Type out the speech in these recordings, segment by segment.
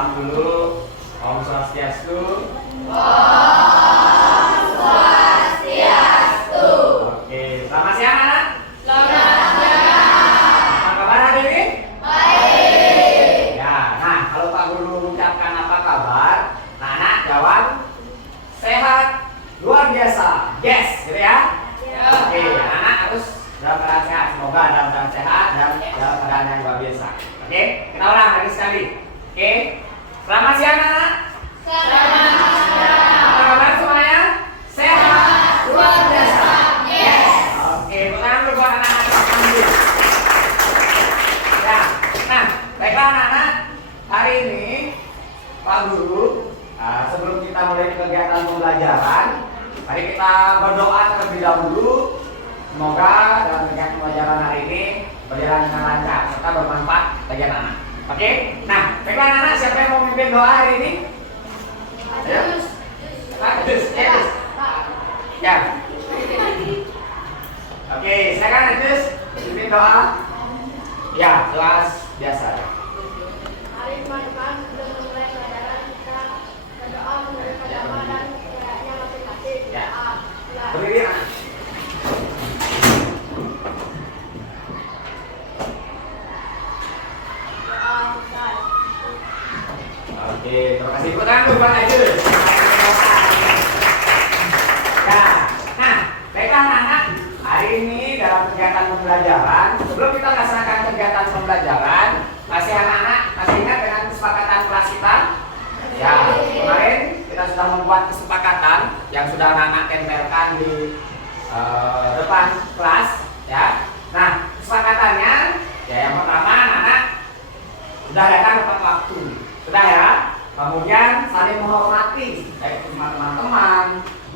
salam dulu. Om Swastiastu. Om Swastiastu. Oke, selamat siang anak. Selamat siang. Apa kabar hari ini? Baik. Ya, nah kalau Pak Guru mengucapkan apa kabar, nah anak jawab sehat, luar biasa, yes, gitu ya. Oke, anak-anak harus dalam keadaan sehat. Semoga dalam keadaan sehat dan dalam keadaan yang luar biasa. Oke, kita ulang lagi sekali. Oke, selamat siang anak. Selamat siang. Apa kabar semuanya? Sehat, luar biasa. Yes. Oke, tangan dulu buat anak-anak dulu. Ya, nah, baiklah anak-anak. Hari ini Pak Guru, sebelum kita mulai kegiatan pembelajaran, mari kita berdoa terlebih dahulu. Semoga dalam kegiatan pembelajaran hari ini berjalan dengan lancar serta bermanfaat bagi anak-anak. Oke, nah, baiklah anak-anak, siapa yang mau memimpin doa hari ini? Ayo. Pak Jus, ya. Oke, silakan Jus, pimpin doa. Ya, kelas biasa. Hari teman-teman sudah memulai pelajaran, kita berdoa menurut agama dan kayaknya masing-masing. Ya. Ya. Berdiri anak. Doa besar. Oke, terima kasih. Tepuk tangan buat Jus. Ya, nah, baiklah anak-anak. Hari ini dalam kegiatan pembelajaran, sebelum kita melaksanakan kegiatan pembelajaran, masih anak-anak masih ingat dengan kesepakatan kelas kita? Ya, kemarin kita sudah membuat kesepakatan yang sudah anak-anak tempelkan di depan kelas, ya. Nah, kesepakatannya, ya yang pertama anak-anak sudah datang tepat waktu, sudah ya. Kemudian saling menghormati, baik sama teman-teman,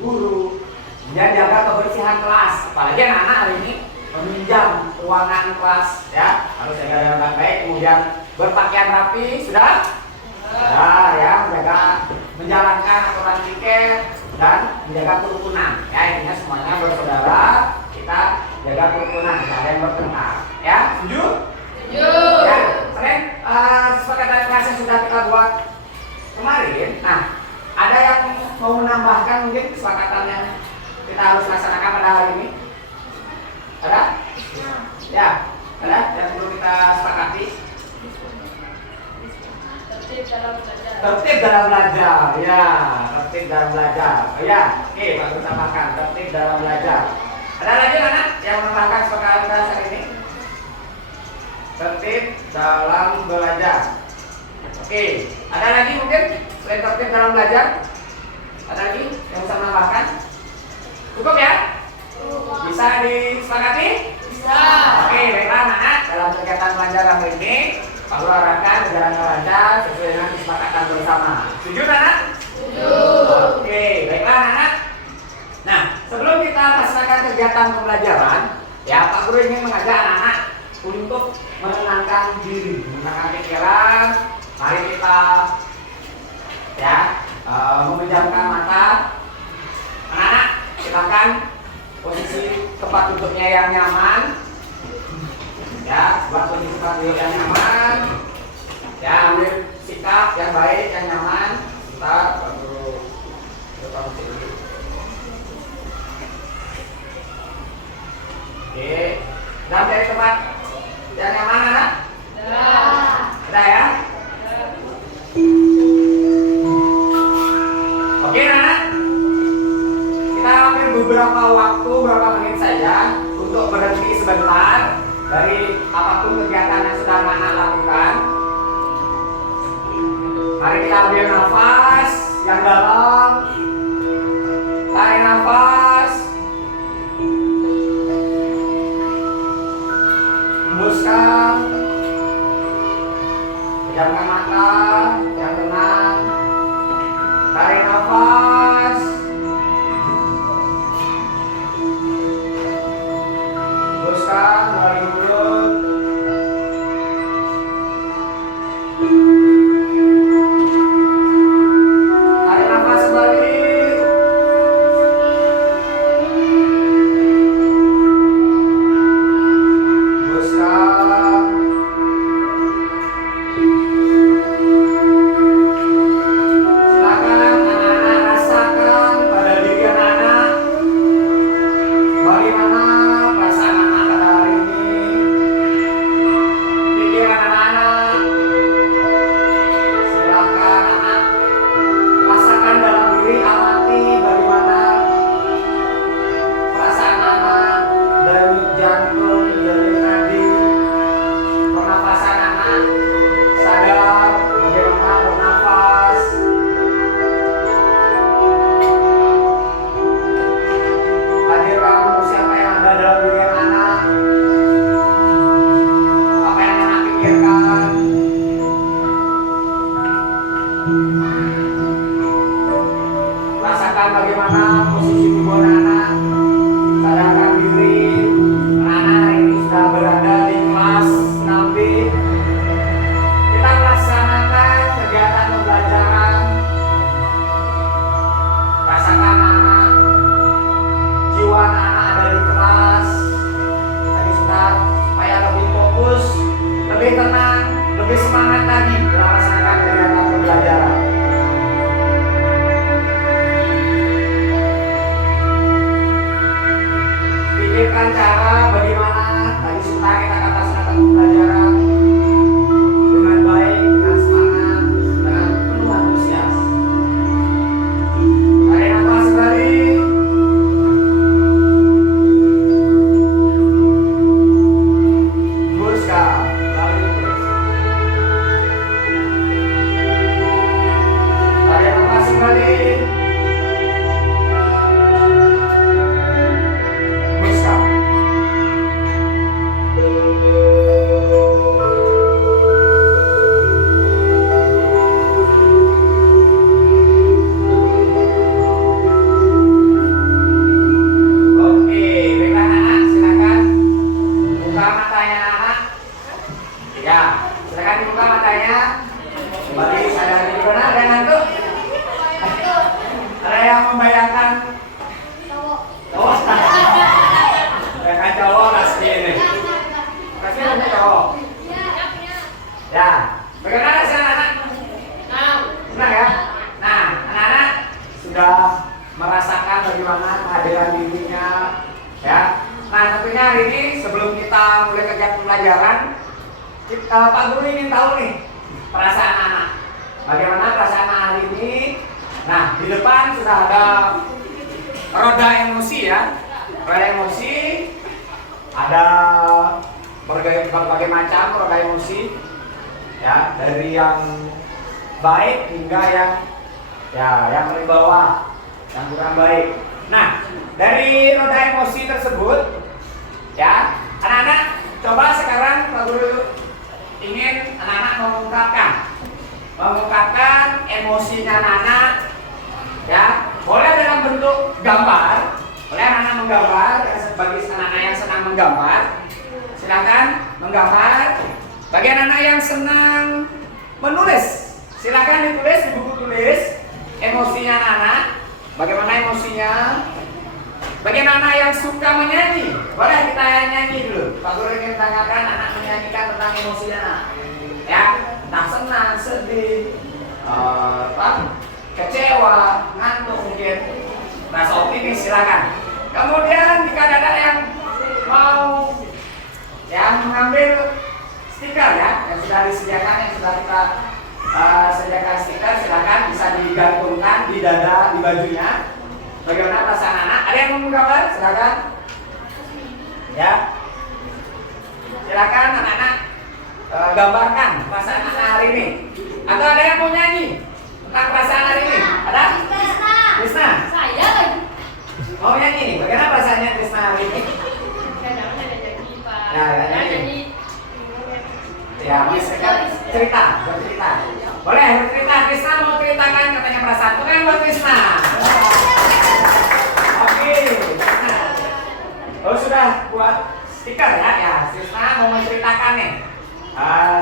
guru, kemudian jaga kebersihan kelas. Apalagi anak-anak hari ini meminjam ruangan kelas, ya harus jaga dengan baik. Kemudian berpakaian rapi, sudah? Sudah ya, menjalankan aturan tiket dan menjaga kerukunan. Ya intinya semuanya bersaudara, kita jaga kerukunan, tidak ada yang bertengkar. Ya, setuju? Setuju. Ya, selain kesepakatan kelas yang sudah kita buat kemarin, nah ada yang mau menambahkan mungkin kesepakatan yang kita harus laksanakan pada hari ini? Ada? Ya, ada yang perlu kita sepakati? Tertib dalam belajar. Tertib dalam belajar, ya, tertib dalam belajar. Oh, ya, oke, Pak Guru tambahkan tertib dalam belajar. Ada lagi anak yang menambahkan kesepakatan kelas hari ini? Tertib dalam belajar. Oke, ada lagi mungkin selain tertib dalam belajar? Ada lagi yang bisa menambahkan? Cukup ya? Bisa disepakati? Bisa. Oke, baiklah anak-anak, dalam kegiatan pelajaran hari ini Pak Guru harapkan berjalan dengan lancar sesuai dengan kesepakatan bersama. Setuju anak? Setuju. Oke, baiklah anak-anak. Nah, sebelum kita melaksanakan kegiatan pembelajaran, ya Pak Guru ingin mengajak anak-anak untuk menenangkan diri, menenangkan pikiran. Mari kita ya memejamkan mata. Anak-anak, silakan posisi tempat duduknya yang nyaman. Ya, buat posisi tempat duduk yang nyaman. Ya, ambil sikap yang baik, yang nyaman. Kita perlu posisi. Oke, dan dari tempat yang nyaman anak? Sudah ya? Oke anak, kita ambil beberapa waktu, beberapa menit saja untuk berhenti sebentar dari apapun kegiatan yang sedang anak lakukan. Mari kita ambil nafas yang dalam, tarik nafas, hembuskan, pejamkan mata yang tenang, tarik nafas, hembuskan melalui mulut. Tarik nafas kembali. Hembuskan. semuanya. Kembali saya di mana? Ada yang ngantuk? Ada yang membayangkan? Oh, bayangkan cowok pasti ini. Pasti ada cowok. Ya, bagaimana sih anak-anak? Senang ya? Nah, anak-anak sudah merasakan bagaimana kehadiran dirinya, ya. Nah, tentunya hari ini sebelum kita mulai kegiatan pelajaran, Pak Guru ingin tahu nih perasaan anak. Bagaimana perasaan anak hari ini? Nah, di depan sudah ada roda emosi ya. Roda emosi ada berbagai macam roda emosi, ya, dari yang baik hingga yang paling bawah, yang kurang baik. Nah, dari roda emosi tersebut, ya, anak-anak coba sekarang Pak Guru ingin anak-anak mengungkapkan emosinya anak-anak, ya, boleh dalam bentuk gambar, boleh anak-anak menggambar, bagi anak-anak yang senang menggambar, silakan menggambar. Bagi anak-anak yang senang menulis, silakan ditulis di buku tulis emosinya anak-anak, bagaimana emosinya. Bagi anak-anak yang suka menyanyi, boleh kita nyanyi dulu. Pak Guru ingin tanyakan anak menyanyikan tentang emosi anak, ya, entah senang, sedih, kecewa, ngantuk mungkin, rasa optimis, silakan. Kemudian jika ada yang mau mengambil stiker ya, yang sudah disediakan, yang sudah kita sediakan stiker, silakan bisa digantungkan di dada, di bajunya. Bagaimana perasaan anak? Ada yang mau menggambar? Silakan. Ya. Silakan anak-anak gambarkan perasaan anak hari ini. Atau ada yang mau nyanyi tentang perasaan hari ini? Ada? Krisna. Saya lagi. Mau nyanyi nih? Bagaimana perasaannya Krisna hari ini? Saya nyanyi, Pak. Ya, nyanyi. Ya, cerita. Boleh bercerita. Krisna mau ceritakan katanya perasaan. Tolong buat Krisna. Oke. Oh, sudah buat stiker ya? Ya, Krisna mau menceritakan nih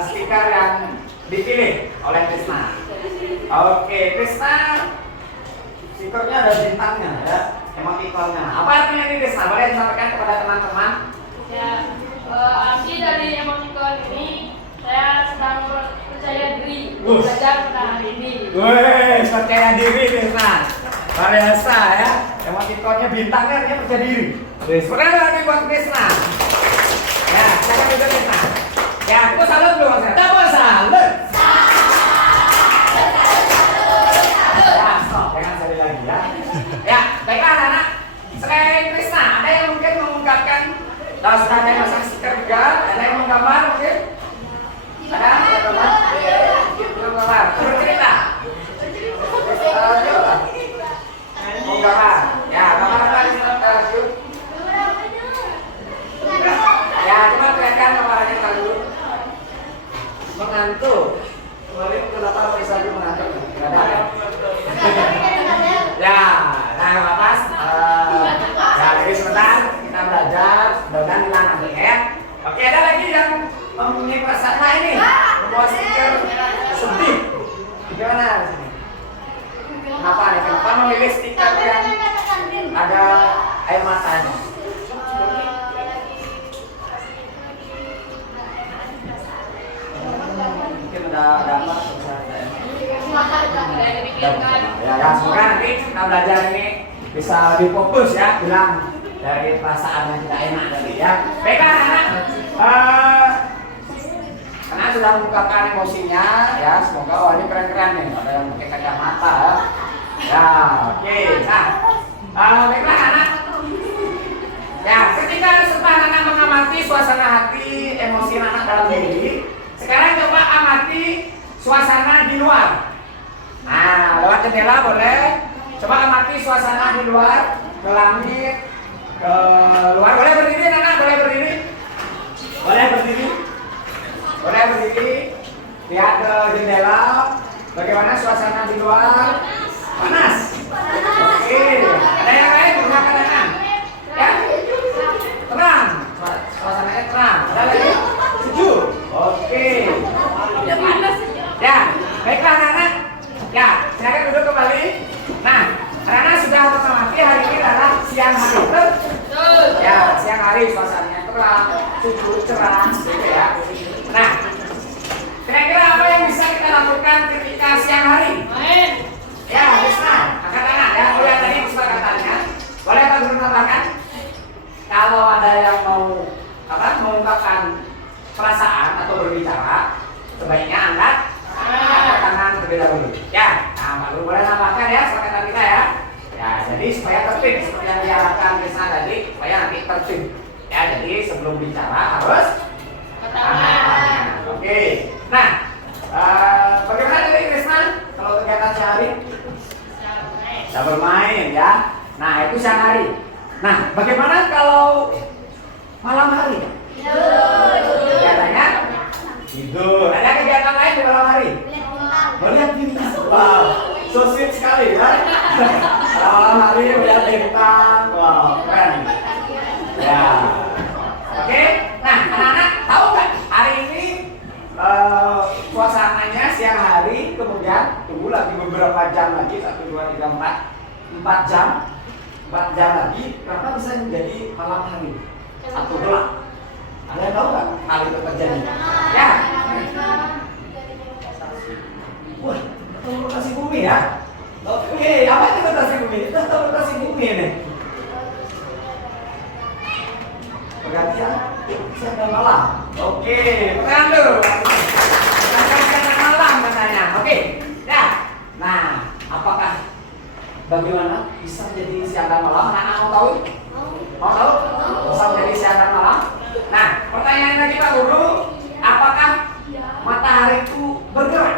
stiker yang dipilih oleh Krisna. Oke, Krisna, stikernya ada bintangnya ya, emotikonnya. Apa artinya ini Krisna? Boleh disampaikan kepada teman-teman? Ya, arti dari emoticon ini saya sedang percaya diri belajar pada hari ini. Wih, percaya diri Krisna. Luar biasa ya. Emotikonnya bintangnya artinya percaya diri. Sebenarnya lagi buat Krisna. Ya, silakan duduk Krisna. Ya, kita salut dulu Mas. Coba salut. Ya, stop. Jangan sekali lagi ya. Ya, baiklah anak-anak. Selain Krisna, ada yang mungkin mengungkapkan, kalau sudah ada yang pasang stiker juga, ada yang menggambar mungkin? Ada? Ada gambar? Belum gambar. Bercerita. Coba. Mau gambar? Ya, gambar apa di sini? Ya, coba perlihatkan gambarnya dulu. Mengantuk. Kemarin kenapa bisa mengantuk? Tidak ada ya? Ya, nah apa? Ya, jadi sebentar kita belajar, mudah-mudahan hilang nanti ya. Oke, ada lagi yang mempunyai perasaan lain nih, membuat stiker sedih. Gimana di sini? Kenapa nih? Kenapa memilih stiker yang ada air matanya? Mungkin ada apa? Ya, semoga nanti kita belajar ini bisa lebih fokus ya, bilang dari perasaan yang tidak enak tadi ya. Baiklah anak-anak, karena sudah mengungkapkan emosinya ya, semoga ini keren-keren nih, ada yang pakai kacamata ya. Ya, oke. Nah, baiklah anak. Ya, ketika setelah anak mengamati suasana hati, emosi anak dalam diri, sekarang coba amati suasana di luar. Nah, lewat jendela boleh. Coba amati suasana di luar, ke langit, ke luar. Boleh berdiri, anak? Boleh berdiri? Boleh berdiri? Boleh berdiri. Lihat ke jendela. Bagaimana suasana di luar? Panas. Oke. Ada yang lain? Gunakan tangan. Ya. Terang. Suasananya terang. Ada lagi? Sejuk. Oke. Ya panas. Bisa bermain ya. Nah, itu siang hari. Nah, bagaimana kalau malam hari? Kegiatannya tidur. Ada kegiatan lain di malam hari? Melihat bintang. Wow, so sweet sekali ya. Kalau malam hari melihat bintang. Wow, keren. Ya. Oke. Nah, anak-anak tahu nggak hari ini suasananya siang hari, kemudian tunggu lagi beberapa jam lagi, 1, 2, 3, 4 jam. 4 jam lagi, kenapa bisa menjadi malam hari atau gelap? Ada yang tahu nggak hal itu terjadi? Ya. Wah, rotasi bumi ya. Oke, apa itu rotasi bumi? Itu rotasi bumi ini. Pergantian siang dan malam. Oke, perhatian dulu. Siang dan malam katanya. Oke, ya. Nah, apakah bagaimana bisa jadi siang dan malam? Anak mau tahu? Mau tahu? Bisa menjadi siang dan malam? Nah, pertanyaan lagi Pak Guru, apakah matahari itu bergerak?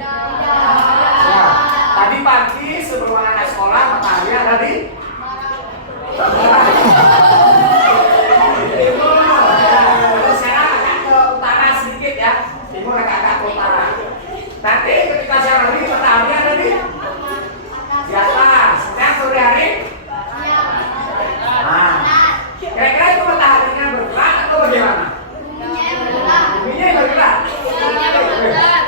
Ya, tadi pagi sebelum anak sekolah matahari ada di timur. Terus sekarang agak ke utara sedikit ya, timur agak ke utara. Nanti ketika siang hari matahari ada di atas. Dan sore hari? Nah, kira-kira itu mataharinya bergerak atau bagaimana? Buminya bergerak.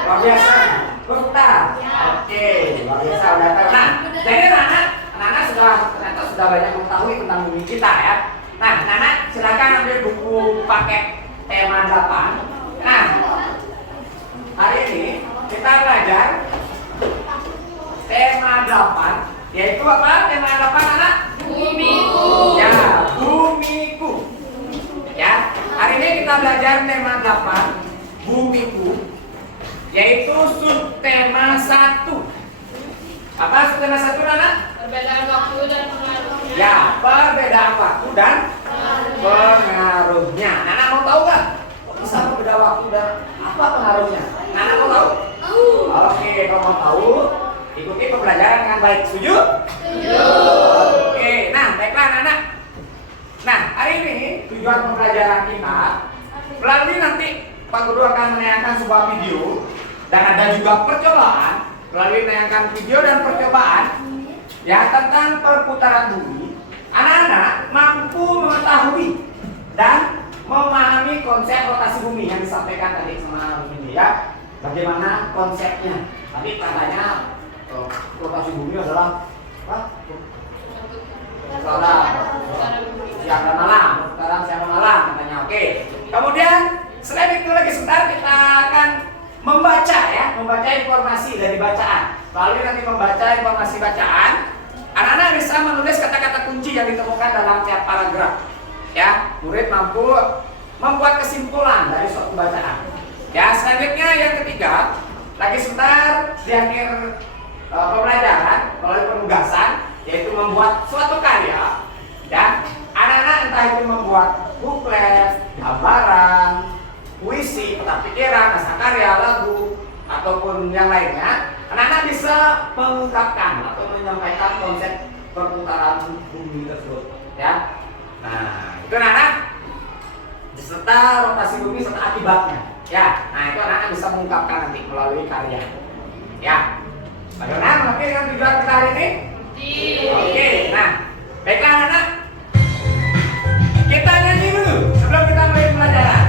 Luar biasa. Berputar. Oke, luar biasa udah tahu. Nah, jadi anak-anak sudah banyak mengetahui tentang bumi kita ya. Nah, anak silakan ambil buku paket tema 8. Nah, hari ini kita belajar tema 8, yaitu apa? Tema 8 anak? Bumiku. Ya, bumiku. Ya, hari ini kita belajar tema 8, bumiku, yaitu subtema 1. Apa subtema 1 anak? Perbedaan waktu dan pengaruhnya. Ya, perbedaan waktu dan pengaruhnya. Nana mau tahu nggak? Kok bisa berbeda waktu dan apa pengaruhnya? Nana mau tahu? Oke, kalau mau tahu, ikuti pembelajaran dengan baik. Setuju? Setuju. Oke, nah baiklah anak-anak. Nah, hari ini tujuan pembelajaran kita melalui nanti Pak Guru akan menayangkan sebuah video dan ada juga percobaan melalui menayangkan video dan percobaan ya tentang perputaran bumi. Anak-anak mampu mengetahui dan memahami konsep rotasi bumi yang disampaikan tadi sama ini ya. Bagaimana konsepnya? Tadi katanya rotasi bumi adalah apa? Siang dan malam, perputaran siang dan malam katanya. Oke. Kemudian selain itu lagi sebentar kita akan membaca ya, membaca informasi dari bacaan. Lalu nanti membaca informasi bacaan, anak-anak bisa menulis kata-kata kunci yang ditemukan dalam tiap paragraf. Ya, murid mampu membuat kesimpulan dari suatu bacaan. Ya, selanjutnya yang ketiga, lagi sebentar di akhir pembelajaran melalui penugasan, yaitu membuat suatu karya. Ya, anak-anak entah itu membuat buklet, gambaran, puisi, peta pikiran, naskah karya, lagu, ataupun yang lainnya, anak-anak bisa mengungkapkan atau menyampaikan konsep perputaran bumi tersebut. Ya, nah itu anak-anak serta rotasi bumi serta akibatnya. Ya, nah itu anak-anak bisa mengungkapkan nanti melalui karya. Ya, bagaimana mengerti dengan tujuan kita hari ini? Oke, nah baiklah anak-anak, kita nyanyi dulu sebelum kita mulai pelajaran.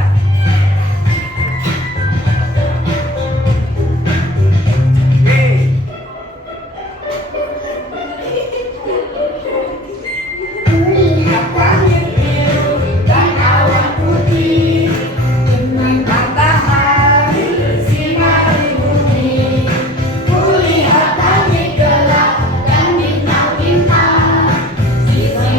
Kulihat langit gelap dan bintang-bintang, sisi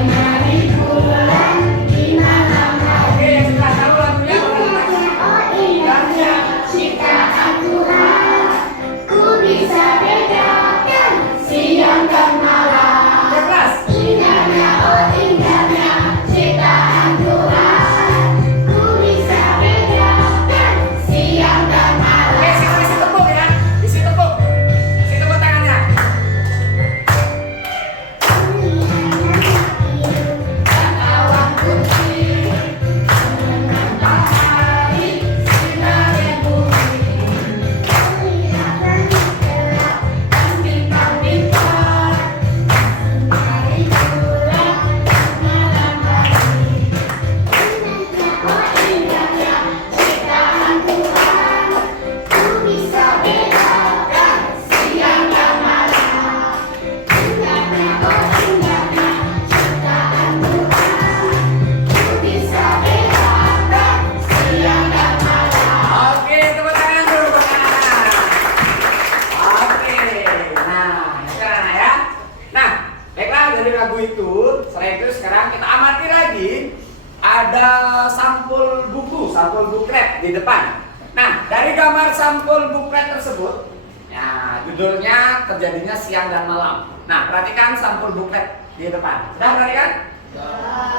di depan. Nah, dari gambar sampul buklet tersebut, ya, judulnya terjadinya siang dan malam. Nah, perhatikan sampul buklet di depan. Sudah perhatikan?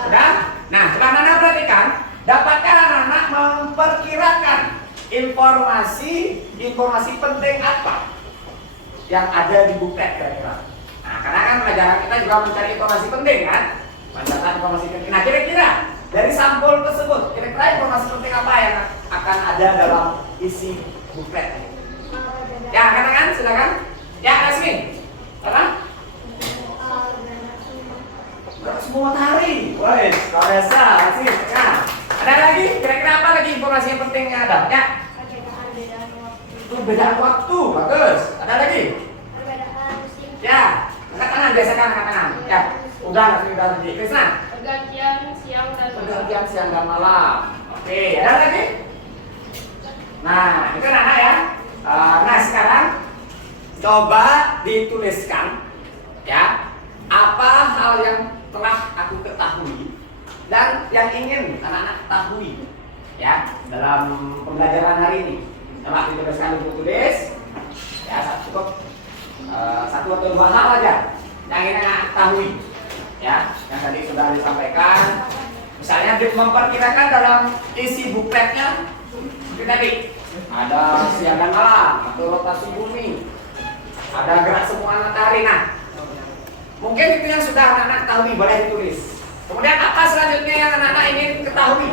Sudah? Nah, coba Nana perhatikan. Dapatkah anak-anak memperkirakan informasi penting apa yang ada di buklet kira-kira? Nah, karena kan pelajaran kita juga mencari informasi penting kan? Mencatat informasi penting. Nah, kira-kira dari sampul tersebut, kira-kira informasi penting apa yang akan ada dalam isi buklet? Ya, katakan, silakan. Ya, Rasmi. Apa? Semua matahari. Woi, biasa, sih. Nah, ada lagi? Kira-kira apa lagi informasi yang penting yang ada? Ya. Perbedaan waktu, bagus. Ada lagi? Ya, angkat tangan, biasakan angkat tangan. Ya, udah lagi. Krisna. Pergantian siang dan malam. Pergantian siang dan malam. Oke, ada lagi? Nah, itu anak ya. Nah, sekarang coba dituliskan ya apa hal yang telah aku ketahui dan yang ingin anak-anak ketahui ya dalam pembelajaran hari ini. Coba dituliskan dulu, tulis ya cukup satu atau dua hal aja yang ingin anak ketahui ya yang tadi sudah disampaikan. Misalnya memperkirakan dalam isi bukletnya seperti tadi ada siang dan malam atau rotasi bumi, ada gerak semua matahari. Nah, mungkin itu yang sudah anak-anak ketahui, boleh ditulis. Kemudian apa selanjutnya yang anak-anak ingin ketahui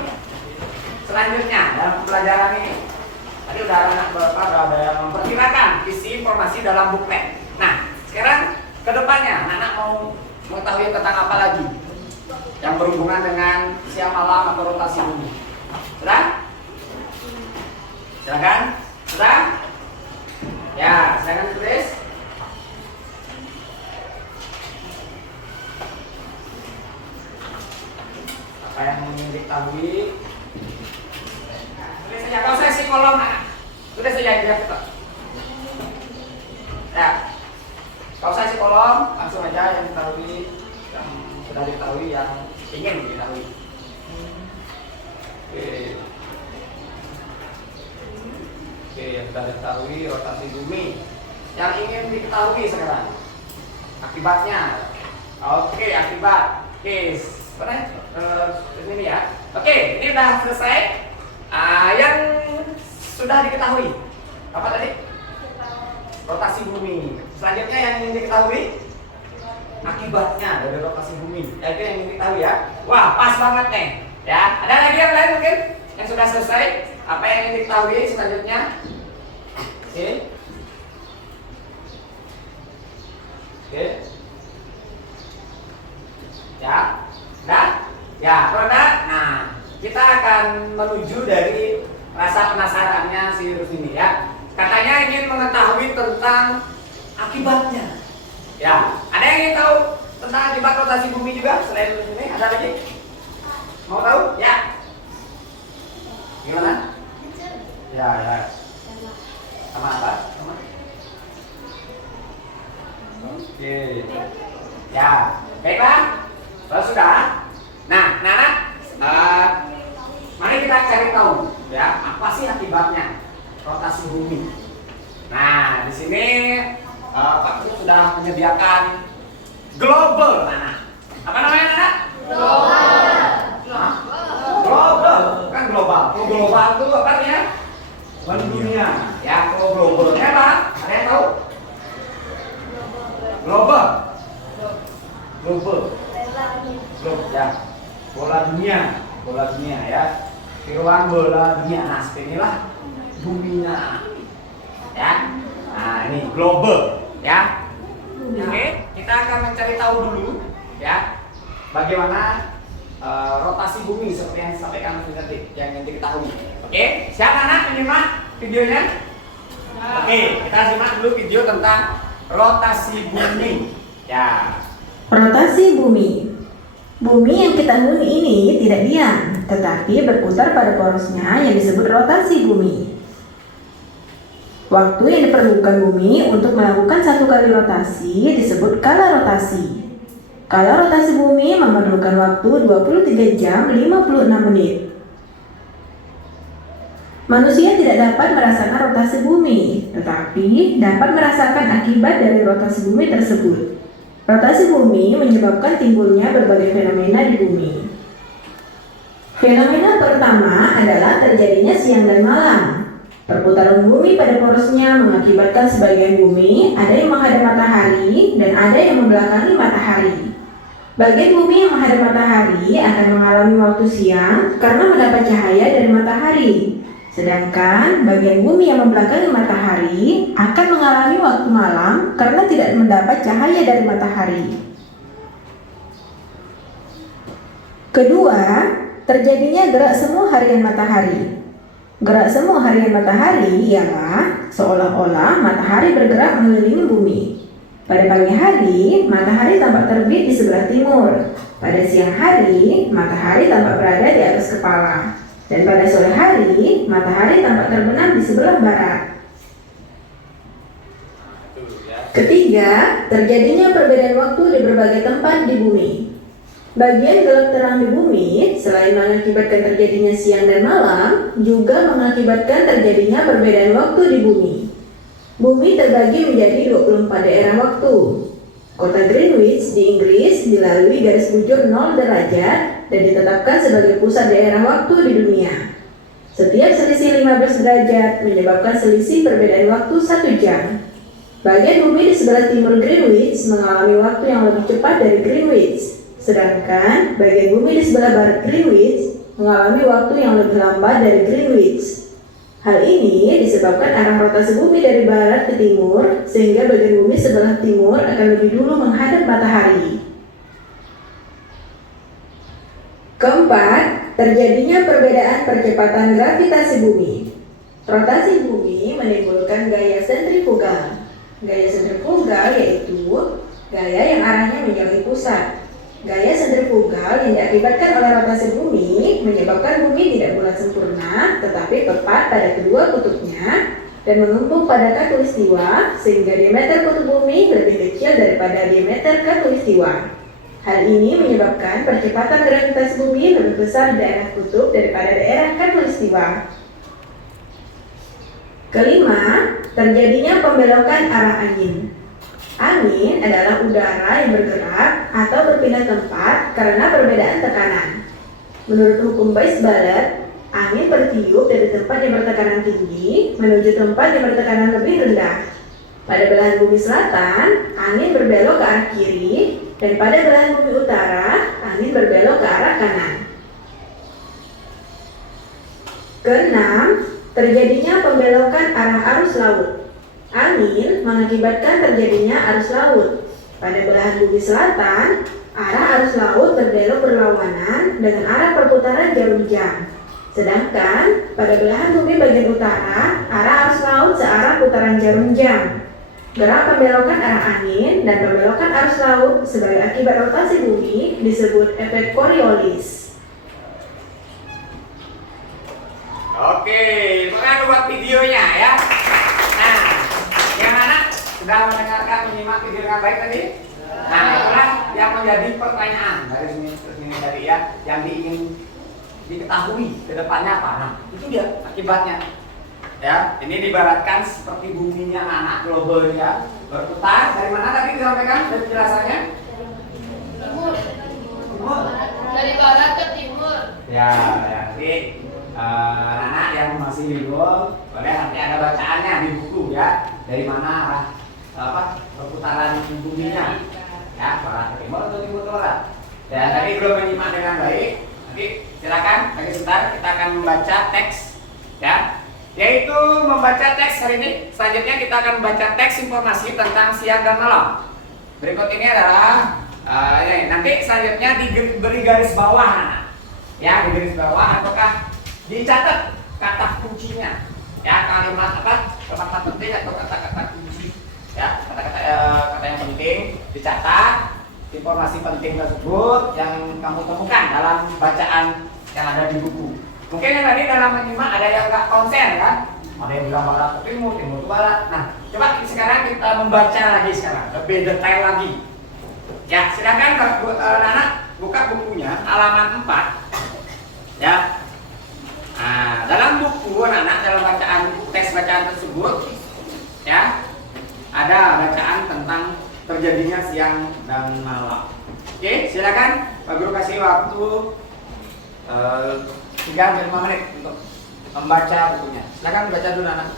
selanjutnya dalam pelajaran ini? Tadi udah anak bapak ada yang memperkirakan isi informasi dalam buklet. Nah, sekarang kedepannya anak-anak mau mengetahui tentang apa lagi yang berhubungan dengan siang malam atau rotasi bumi. Sudah? Silakan. Sudah? Ya, silakan tulis. Apa yang ingin diketahui? Tulis saja. Kalau saya isi kolom, tulis saja biar cepat. Ya. Kalau saya isi kolom, langsung aja yang diketahui, yang sudah diketahui, yang ingin diketahui. Oke. Oke, yang sudah diketahui rotasi bumi. Yang ingin diketahui sekarang akibatnya. Oke, akibat. Oke, ini ya. Oke, ini sudah selesai. Yang sudah diketahui apa tadi? Rotasi bumi. Selanjutnya yang ingin diketahui akibatnya dari rotasi bumi. Itu yang ingin diketahui ya. Wah, pas banget nih. Ya, ada lagi yang lain mungkin yang sudah selesai? Apa yang ingin diketahui selanjutnya? Oke. Oke. Ya. Dah? Ya, kalau dah, nah, kita akan menuju dari rasa penasarannya si Rusmini ya. Katanya ingin mengetahui tentang akibatnya. Ya, ada yang ingin tahu tentang akibat rotasi bumi juga selain ini? Ada lagi? Mau tahu? Ya. Gimana? Ya, ya. Sama apa? Sama. Oke. Ya, baiklah. Kalau sudah, nah, mari kita cari tahu, ya, apa sih akibatnya rotasi bumi. Nah, di sini Pak Guru sudah menyediakan global, apa namanya, Nana? Global, kan global. Kalau global itu apa artinya? Dunia. Ya, kalau globalnya apa? Ada yang tahu? Global. Ya. Bola dunia ya. Tiruan bola dunia. Nah, seperti inilah dunia. Ya. Nah, ini global, ya. Oke, kita akan mencari tahu dulu, ya, bagaimana rotasi bumi seperti yang disampaikan tadi yang ingin diketahui. Oke, siap anak menyimak videonya? Oke, kita simak dulu video tentang rotasi bumi. Ya. Rotasi bumi. Bumi yang kita huni ini tidak diam, tetapi berputar pada porosnya yang disebut rotasi bumi. Waktu yang diperlukan bumi untuk melakukan satu kali rotasi disebut kala rotasi. Kala rotasi bumi memerlukan waktu 23 jam 56 menit. Manusia tidak dapat merasakan rotasi bumi, tetapi dapat merasakan akibat dari rotasi bumi tersebut. Rotasi bumi menyebabkan timbulnya berbagai fenomena di bumi. Fenomena pertama adalah terjadinya siang dan malam. Perputaran bumi pada porosnya mengakibatkan sebagian bumi ada yang menghadap matahari dan ada yang membelakangi matahari. Bagian bumi yang menghadap matahari akan mengalami waktu siang karena mendapat cahaya dari matahari. Sedangkan bagian bumi yang membelakangi matahari akan mengalami waktu malam karena tidak mendapat cahaya dari matahari. Kedua, terjadinya gerak semu harian matahari. Gerak semu harian matahari ialah seolah-olah matahari bergerak mengelilingi bumi. Pada pagi hari, matahari tampak terbit di sebelah timur. Pada siang hari, matahari tampak berada di atas kepala. Dan pada sore hari, matahari tampak terbenam di sebelah barat. Ketiga, terjadinya perbedaan waktu di berbagai tempat di bumi. Bagian gelap terang di bumi, selain mengakibatkan terjadinya siang dan malam, juga mengakibatkan terjadinya perbedaan waktu di bumi. Bumi terbagi menjadi 24 daerah waktu. Kota Greenwich di Inggris dilalui garis bujur 0 derajat dan ditetapkan sebagai pusat daerah waktu di dunia. Setiap selisih 15 derajat menyebabkan selisih perbedaan waktu 1 jam. Bagian bumi di sebelah timur Greenwich mengalami waktu yang lebih cepat dari Greenwich, sedangkan bagian bumi di sebelah barat Greenwich mengalami waktu yang lebih lambat dari Greenwich. Hal ini disebabkan arah rotasi bumi dari barat ke timur, sehingga bagian bumi sebelah timur akan lebih dulu menghadap matahari. Keempat, terjadinya perbedaan percepatan gravitasi bumi. Rotasi bumi menimbulkan gaya sentrifugal. Gaya sentrifugal yaitu gaya yang arahnya menjauhi pusat. Gaya sentrifugal yang diakibatkan oleh rotasi bumi menyebabkan bumi tidak bulat sempurna, tetapi tepat pada kedua kutubnya dan mengembung pada khatulistiwa, sehingga diameter kutub bumi lebih kecil daripada diameter khatulistiwa. Hal ini menyebabkan percepatan gravitasi bumi lebih besar di daerah kutub daripada daerah khatulistiwa. Kelima, terjadinya pembelokan arah angin. Angin adalah udara yang bergerak atau berpindah tempat karena perbedaan tekanan. Menurut hukum Weisbach, angin bertiup dari tempat yang bertekanan tinggi menuju tempat yang bertekanan lebih rendah. Pada belahan bumi selatan, angin berbelok ke arah kiri, dan pada belahan bumi utara, angin berbelok ke arah kanan. Keenam, terjadinya pembelokan arah arus laut. Angin mengakibatkan terjadinya arus laut. Pada belahan bumi selatan, arah arus laut berbelok berlawanan dengan arah perputaran jarum jam. Sedangkan pada belahan bumi bagian utara, arah arus laut searah putaran jarum jam. Gerak pembelokan arah angin dan pembelokan arus laut sebagai akibat rotasi bumi disebut efek Coriolis. Oke, sekarang buat videonya ya. Nah, yang mana sudah mendengarkan menyimak video dengan baik tadi? Nah, itulah yang menjadi pertanyaan dari sini tadi ya, yang ingin diketahui ke depannya apa. Nah, itu dia akibatnya. Ya, ini dibaratkan seperti buminya anak globalnya berputar. Dari mana tadi disampaikan dari penjelasannya? Timur. Timur. Dari barat ke timur. Ya, jadi anak yang masih bingung boleh nanti ada bacaannya di buku ya. Dari mana perputaran buminya? Ya, barat ke timur atau timur ke barat. Dan tadi belum menyimak dengan baik. Nanti silakan lagi sebentar kita akan membaca teks ya. Yaitu membaca teks hari ini. Selanjutnya kita akan membaca teks informasi tentang siang dan malam. Berikut ini adalah nanti selanjutnya diberi garis bawah, ya, di garis bawah ataukah dicatat kata kuncinya, ya, kalimat kata-kata penting atau kata-kata kunci, ya, kata-kata yang penting dicatat. Informasi penting tersebut yang kamu temukan dalam bacaan yang ada di buku. Mungkin yang tadi dalam menyimak ada yang nggak konsen kan? Ada yang bilang barat ke timur, timur ke barat. Nah, coba sekarang kita membaca lagi sekarang, lebih detail lagi. Ya, silakan anak-anak buka bukunya halaman 4. Ya. Nah, dalam buku anak-anak dalam teks bacaan tersebut ya ada bacaan tentang terjadinya siang dan malam. Oke, silakan Pak Guru kasih waktu 3-5 menit untuk membaca bukunya. Silakan baca dulu anak.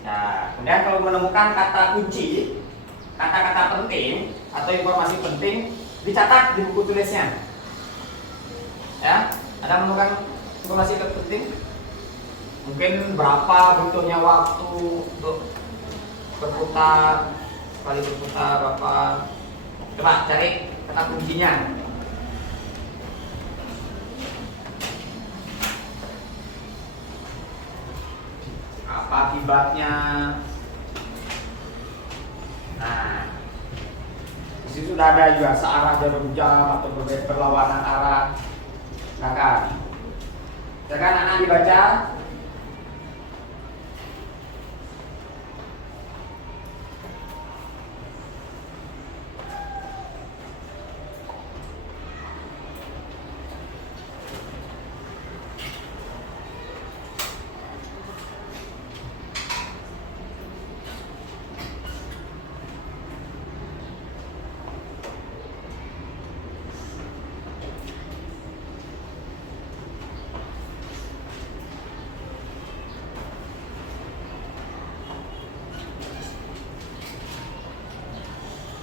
Nah, kemudian kalau menemukan kata kunci, kata-kata penting atau informasi penting, dicatat di buku tulisnya. Ya, ada menemukan informasi terpenting? Mungkin berapa butuhnya waktu untuk berputar, sekali berputar berapa? Coba cari kata kuncinya. Apa akibatnya? Nah, di situ sudah ada juga searah jarum jam atau berlawanan arah. Silakan. Silakan anak dibaca.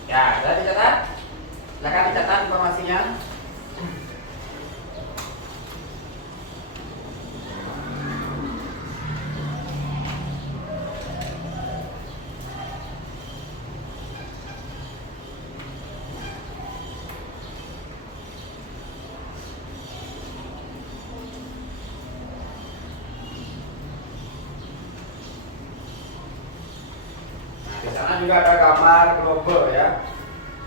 Ya, sudah dicatat? Silakan dicatat informasinya. Di sana juga ada gambar globe ya.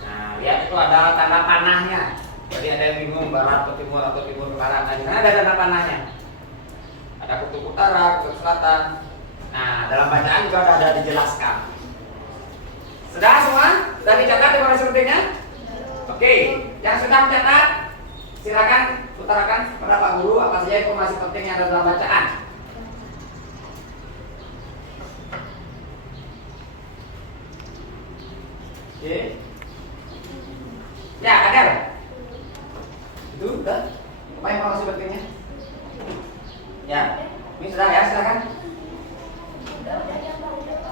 Nah, lihat itu ada tanda panahnya. Jadi ada yang bingung barat atau timur ke barat. Nah, di sana ada tanda panahnya. Ada kutub utara, kutub selatan. Nah, dalam bacaan juga ada dijelaskan. Sudah semua? Sudah dicatat informasi pentingnya? Oke, yang sudah mencatat silakan utarakan kepada Pak Guru apa saja informasi penting yang ada dalam bacaan. Oke. Ya, Adel. Itu udah. Apa informasi pentingnya? Ya, ini sudah ya, silakan.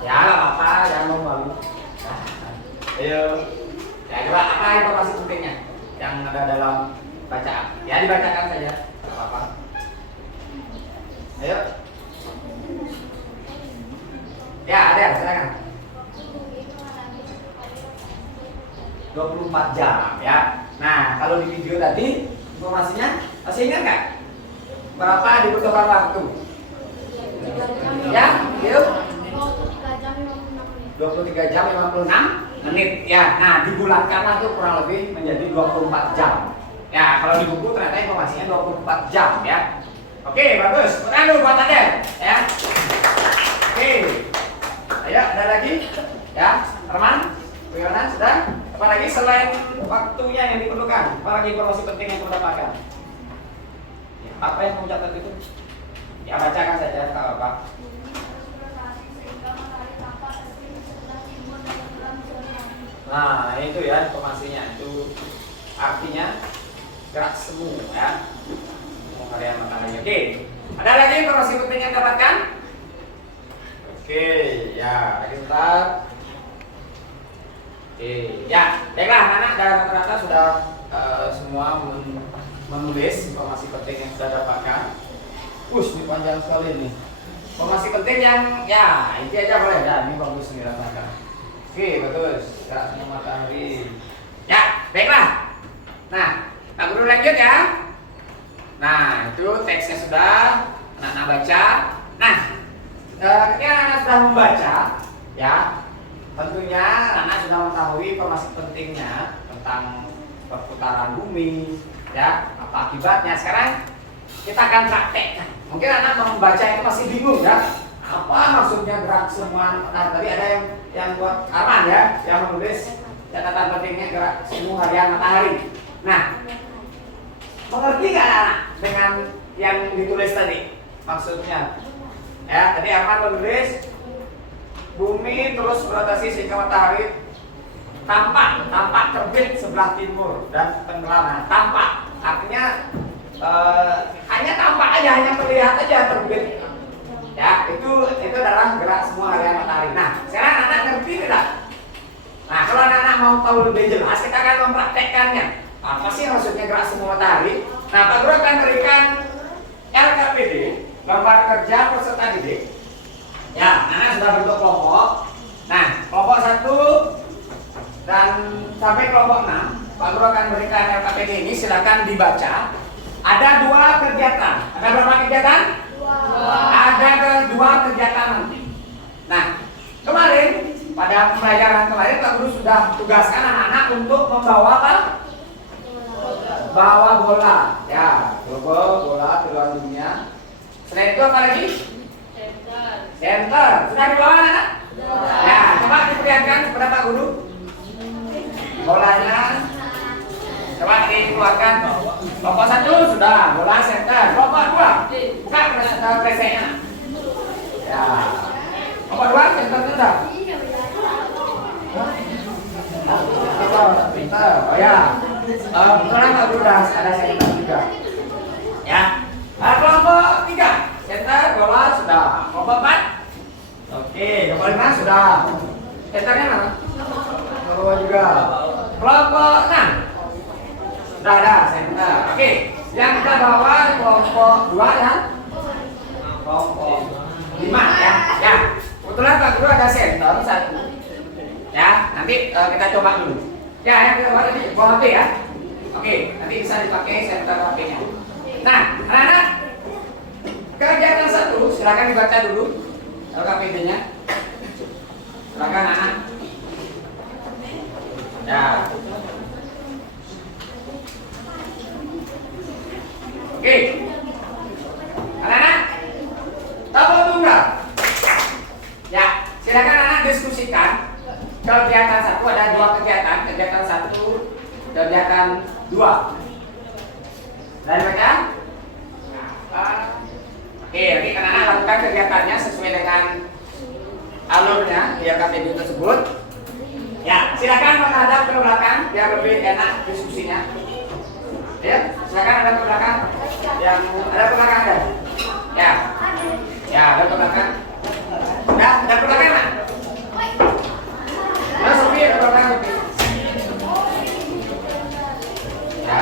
Ya, nggak apa-apa, jangan malu. Nah, ayo. Ya, coba apa informasi pentingnya yang ada dalam bacaan? Ya, dibacakan saja, nggak apa-apa. Ayo. Ya, Adel, silakan. 24 jam ya. Nah, kalau di video tadi informasinya masih ingat nggak? Berapa dibutuhkan waktu? Ya, yuk. 23 jam 56 menit ya. Nah, dibulatkanlah tuh kurang lebih menjadi 24 jam. Ya, kalau di buku ternyata informasinya 24 jam ya. Oke, bagus. Tekan dulu buat Adel ya. Oke. Ayo, ada lagi? Ya, teman. Bagaimana? Sudah? Apalagi selain waktunya yang diperlukan, apalagi informasi penting yang kita dapatkan. Ya, apa yang kamu catat itu? Ya, bacakan saja, Kak Bapak. Nah, itu ya informasinya. Itu artinya gerak semu ya. Harian makanannya. Oke. Ada lagi informasi penting yang dapatkan? Oke, ya, lagi bentar. Oke, ya, baiklah anak-anak dan rata-rata sudah semua menulis informasi penting yang sudah dapatkan. Ini panjang sekali nih. Informasi penting yang ya inti aja boleh ya, ini bagus nih rata-rata. Oke, bagus. Gerak semu matahari. Ya, baiklah. Nah, Pak Guru lanjut ya. Nah, itu teksnya sudah anak-anak baca. Nah, ketika anak sudah membaca, ya. Tentunya anak sudah mengetahui informasi pentingnya tentang perputaran bumi, ya, apa akibatnya. Sekarang kita akan praktekkan. Mungkin anak membaca itu masih bingung, ya. Apa maksudnya gerak semua? Nah, tadi ada yang buat Arman ya, yang menulis catatan pentingnya gerak semua harian matahari. Nah, mengerti nggak anak dengan yang ditulis tadi? Maksudnya, ya tadi Arman menulis bumi terus berotasi sehingga matahari tampak terbit sebelah timur dan tenggelam. Nah, tampak artinya hanya tampak aja, hanya terlihat aja terbit. Ya, itu adalah gerak semua harian matahari. Nah, sekarang anak ngerti tidak? Nah, kalau anak mau tahu lebih jelas, kita akan mempraktekkannya. Apa sih maksudnya gerak semua matahari? Nah, Pak Guru akan berikan LKPD, gambar kerja peserta didik. Ya, anak sudah bentuk kelompok. Nah, kelompok 1 dan sampai kelompok 6, Pak Guru akan berikan LKPD ini, silakan dibaca. Ada 2 kegiatan. Ada berapa kegiatan? 2. Ada 2 kegiatan nanti. Nah, kemarin pada pembelajaran kemarin Pak Guru sudah tugaskan anak-anak untuk membawa apa? Bawa bola. Ya, bawa bola Piala Dunia. Selain itu apa lagi? Center. Sudah dibawa anak? Ya, coba diperlihatkan kepada Pak Guru. Bolanya. Coba dikeluarkan. Kelompok 1 sudah, bola center. Kelompok 2, buka preseknya. Ya. Kelompok 2 center sudah. Pintar. Oh ya. Kebetulan Pak Guru ada center juga. Ya. Kelompok 3, center, bola sudah. Kelompok 4. Oke, kelompok 5 sudah. Centernya mana? Oh juga. Kelompok 6. Sudah ada center. Oke, yang kita bawa kelompok 2 ya. Kelompok 5 ya. Ya. Kebetulan Pak Guru ada center 1. Ya, nanti kita coba dulu. Ya, yang kita bawa tadi bawa HP ya. Oke, nanti bisa dipakai center HP-nya. Nah, anak-anak, kegiatan 1 silakan dibaca dulu LKPD-nya. Silakan anak. Ya. Oke. Anak-anak, tabel tunggal. Ya, silakan anak diskusikan. Kegiatan 1 ada 2 kegiatan. Kegiatan 1, kegiatan 2. Dan baca. Oke, nanti anak-anak lakukan kegiatannya sesuai dengan alurnya di LKPD tersebut. Ya, silakan menghadap ke belakang biar lebih enak diskusinya. Ya, silakan ada ke belakang. Yang ada ke belakang ada. Ya. Ya, ada ke belakang. Nah, ada ke belakang Nak. Nah, Sofi ada ke belakang Sofi. Ya.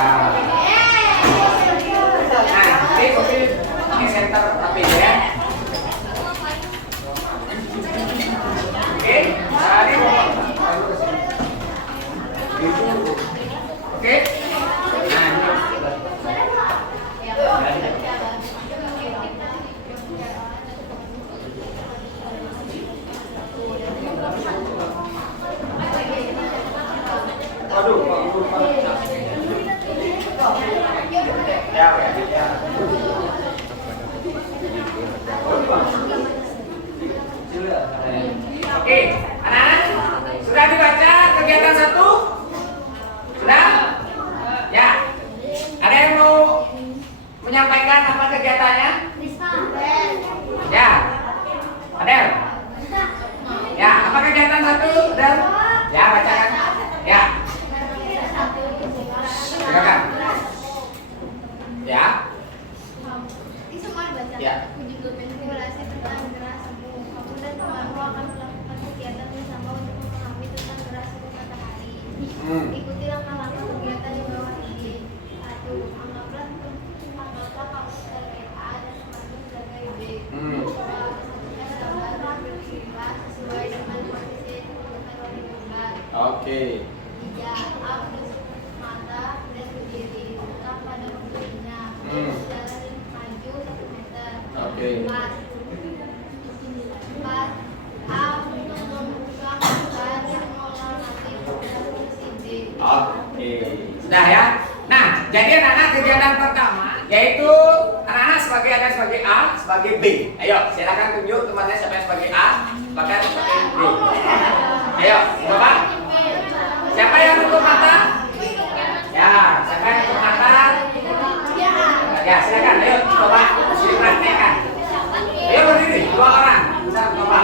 Nah, ini Sofi ini center tapi ya. Oke, nah ini mau. Oke. Nah, ini. Waduh, ya, ya. Oke, anak-anak sudah dibaca kegiatan 1? Sudah? Ya. Ada yang mau menyampaikan apa kegiatannya? Ya. Adel. Ya, apa kegiatan 1? Adel? Ya, bacakan. Ya. Silakan. Ya. Ya. Simulasi tentang gerak semua. Kamu dan temanmu akan melakukan kegiatan bersama untuk memahami tentang gerak semua matahari. Ikuti langkah-langkah kegiatan di bawah ini. 1. Anggaplah kamu sebagai A dan temanmu sebagai B. 2. Gambar berdirilah sesuai dengan posisi yang ditentukan oleh gambar. Oke. 3. A menusuk mata dan berdiri. Tetap pada posisinya. Berjalan maju 1 meter. Oke. 4. A untuk membuka mata dan mengamati posisi B. Oke. Sudah ya. Nah, jadi anak-anak kegiatan pertama yaitu anak-anak sebagai ada sebagai A, sebagai B. Ayo, silakan tunjuk temannya siapa yang sebagai A, siapa yang sebagai B. Ayo, coba. Siapa yang nutup mata? Ya, siapa yang nutup mata? Ya, silakan. Ayo, coba dipraktekkan. Ayo berdiri, 2 orang. Bisa coba.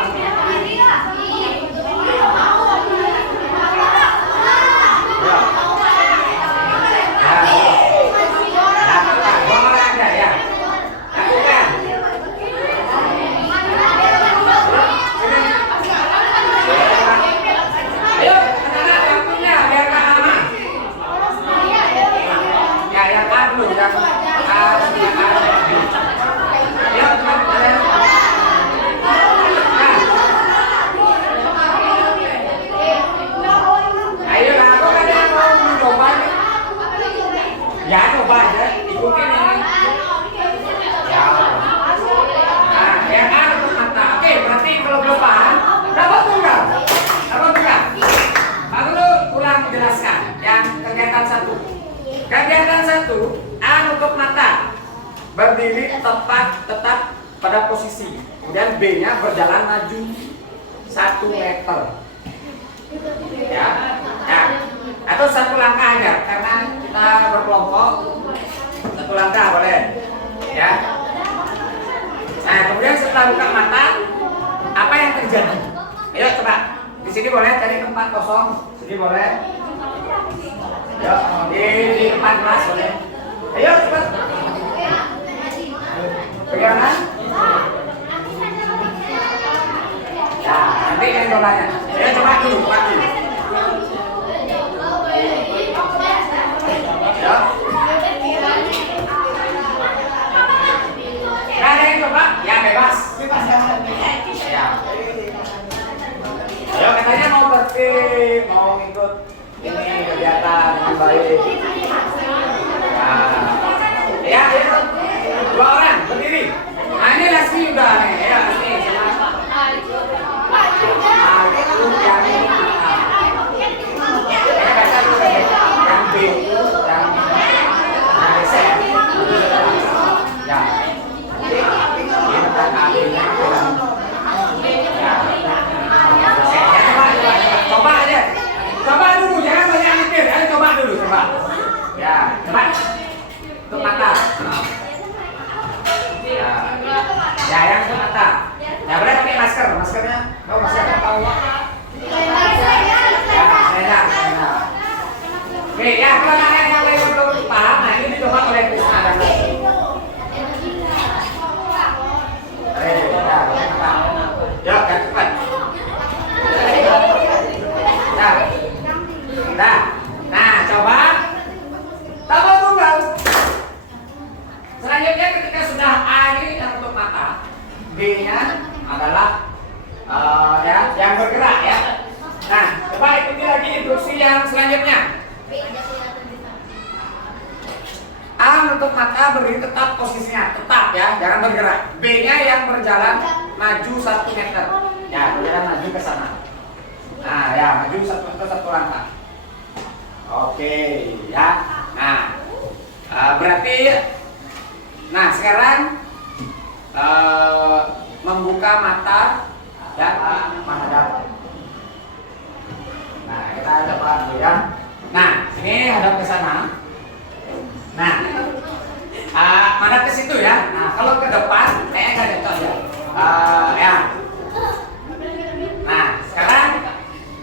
Ya, coba aja, ikutin ini. Ya. Nah, yang A nutup mata. Oke, berarti kalau belum paham, dapat tunggal. Dapat tunggal. Aku dulu ulang menjelaskan yang kegiatan 1. Kegiatan 1, A nutup mata. Berdiri tetap pada posisi. Kemudian B-nya berjalan maju 1 meter. Ya. Ya. Atau 1 langkah aja, karena kita berkelompok 1 langkah boleh, ya. Nah, kemudian setelah buka mata, apa yang terjadi? Ayo coba, di sini boleh cari tempat kosong, sini boleh. Ayo, di depan kelas boleh. Ayo cepat. Bagaimana? Ya, nanti kan bolanya. Ayo coba dulu, Ya. Ada yang coba? Ya bebas. Ya. Ayo katanya mau tertib, mau ikut ini kegiatan yang baik. Nah. Ya, ayo. 2 orang berdiri. Nah ini Lasmi udah nih, ya Lasmi. Yang B itu yang reset. Ya. Coba aja. Coba dulu, jangan banyak mikir. Ayo coba dulu, coba. Ya, coba. Tutup mata. Ya. Ya, yang tutup mata. Ya, boleh pakai masker. Maskernya, kau maskernya tahu. Ya, enak. Oke, ya, kalau kalian yang belum paham, nah ini dicoba oleh Krisna dan Lasmi. Ya, kan cepat. Nah, coba. Tambah tunggal. Selanjutnya ketika sudah A ini yang tutup mata, B-nya adalah ya yang bergerak ya. Nah, coba ikuti lagi instruksi yang selanjutnya. A menutup mata, berdiri tetap posisinya, tetap ya, jangan bergerak. B-nya yang berjalan maju 1 meter. Ya, berjalan maju ke sana. Nah, ya, maju 1 meter 1 langkah. Oke, ya. Nah, berarti, nah sekarang membuka mata dan menghadap. Nah, kita coba dulu ya. Nah, sini hadap ke sana. Nah, menghadap ke situ ya. Nah, kalau ke depan, kayaknya nggak cocok ya. Ya. Nah, sekarang,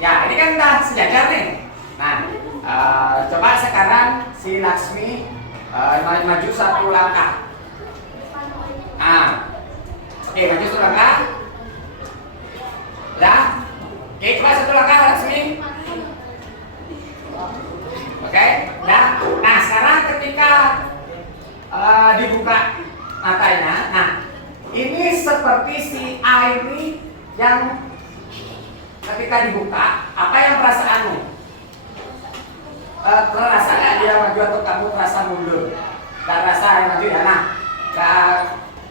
ya ini kan udah sejajar nih. Nah, coba sekarang si Lasmi maju 1 langkah. Nah, oke, maju 1 langkah. Udah? Oke, coba 1 langkah Lasmi. Oke, udah. Nah, sekarang ketika dibuka matanya, nah ini seperti si A ini yang ketika dibuka, apa yang perasaanmu? Terasa nggak dia maju atau kamu terasa mundur? Gak terasa yang maju ya? Nah,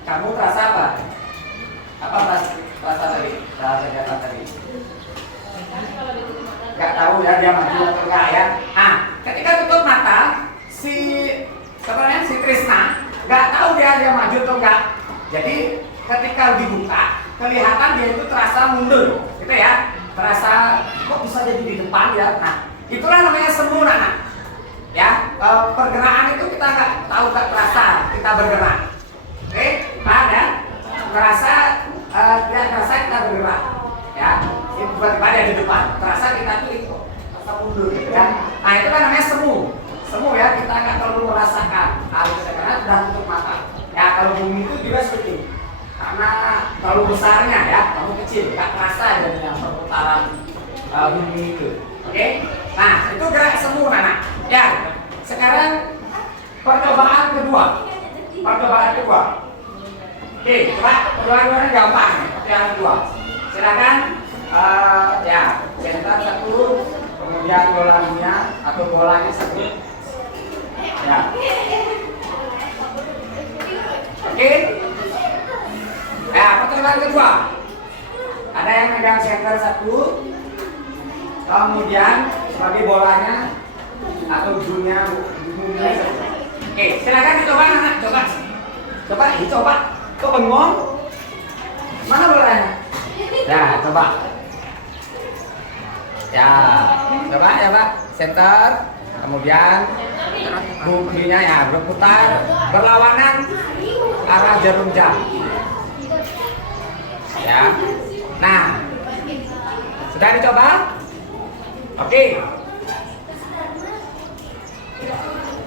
kamu terasa apa? Apa terasa tadi? Terasa tadi? Gak tahu ya dia maju atau enggak ya? Nah, ketika tutup mata, si Trisna nggak tahu dia maju atau enggak. Jadi ketika dibuka, kelihatan dia itu terasa mundur, gitu ya. Terasa kok bisa jadi di depan ya. Nah, itulah namanya semu anak. Ya, pergerakan itu kita nggak tahu, nggak terasa kita bergerak. Oke, paham ya? Terasa tidak terasa kita bergerak. Ya, itu tiba-tiba ada di depan. Terasa kita tuh itu terasa mundur, gitu ya. Nah, itu kan namanya semu. Semu ya, kita nggak terlalu merasakan hal itu karena sudah tutup mata. Ya, kalau bumi itu juga seperti itu. Karena terlalu besarnya ya, terlalu kecil, nggak terasa jadinya perputaran bumi itu. Oke, nah itu gerak semu anak. Ya, sekarang percobaan kedua. Oke, coba percobaan gampang. Yang kedua, silakan. Ya, center satu, kemudian bolanya atau bolanya satu. Ya. Oke. Ya, percobaan kedua. Ada yang megang center satu, kemudian sebagai bolanya atau dunia satu. Oke, silakan dicoba anak, coba. Kok bengong? Mana bolanya? Ya, coba. Ya, coba ya Pak, center, kemudian buminya ya berputar berlawanan arah jarum jam. Ya, nah, sudah dicoba? Oke.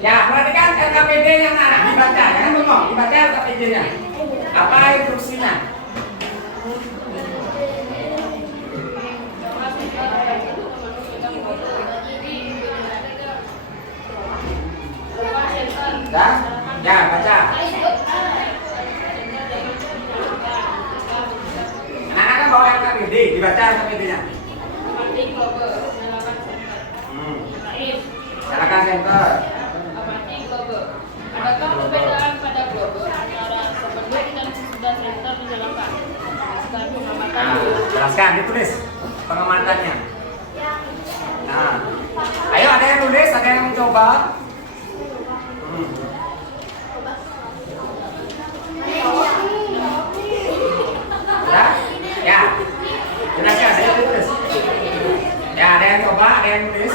Ya, perhatikan LKPD yang dibaca, jangan bengong, dibaca LKPD-nya. Apa instruksinya? Ya, baca. Anak-anak kan bawa LKPD, dibaca LKPD-nya. Silakan center. Adakah perbedaan pada globe antara sebelum dan sesudah center dinyalakan? Jelaskan pengamatan. Jelaskan, ditulis pengamatannya. Nah, ayo ada yang nulis, ada yang mencoba. Ya, jelaskan, saya tulis. Ya, ada yang coba, ada yang nulis.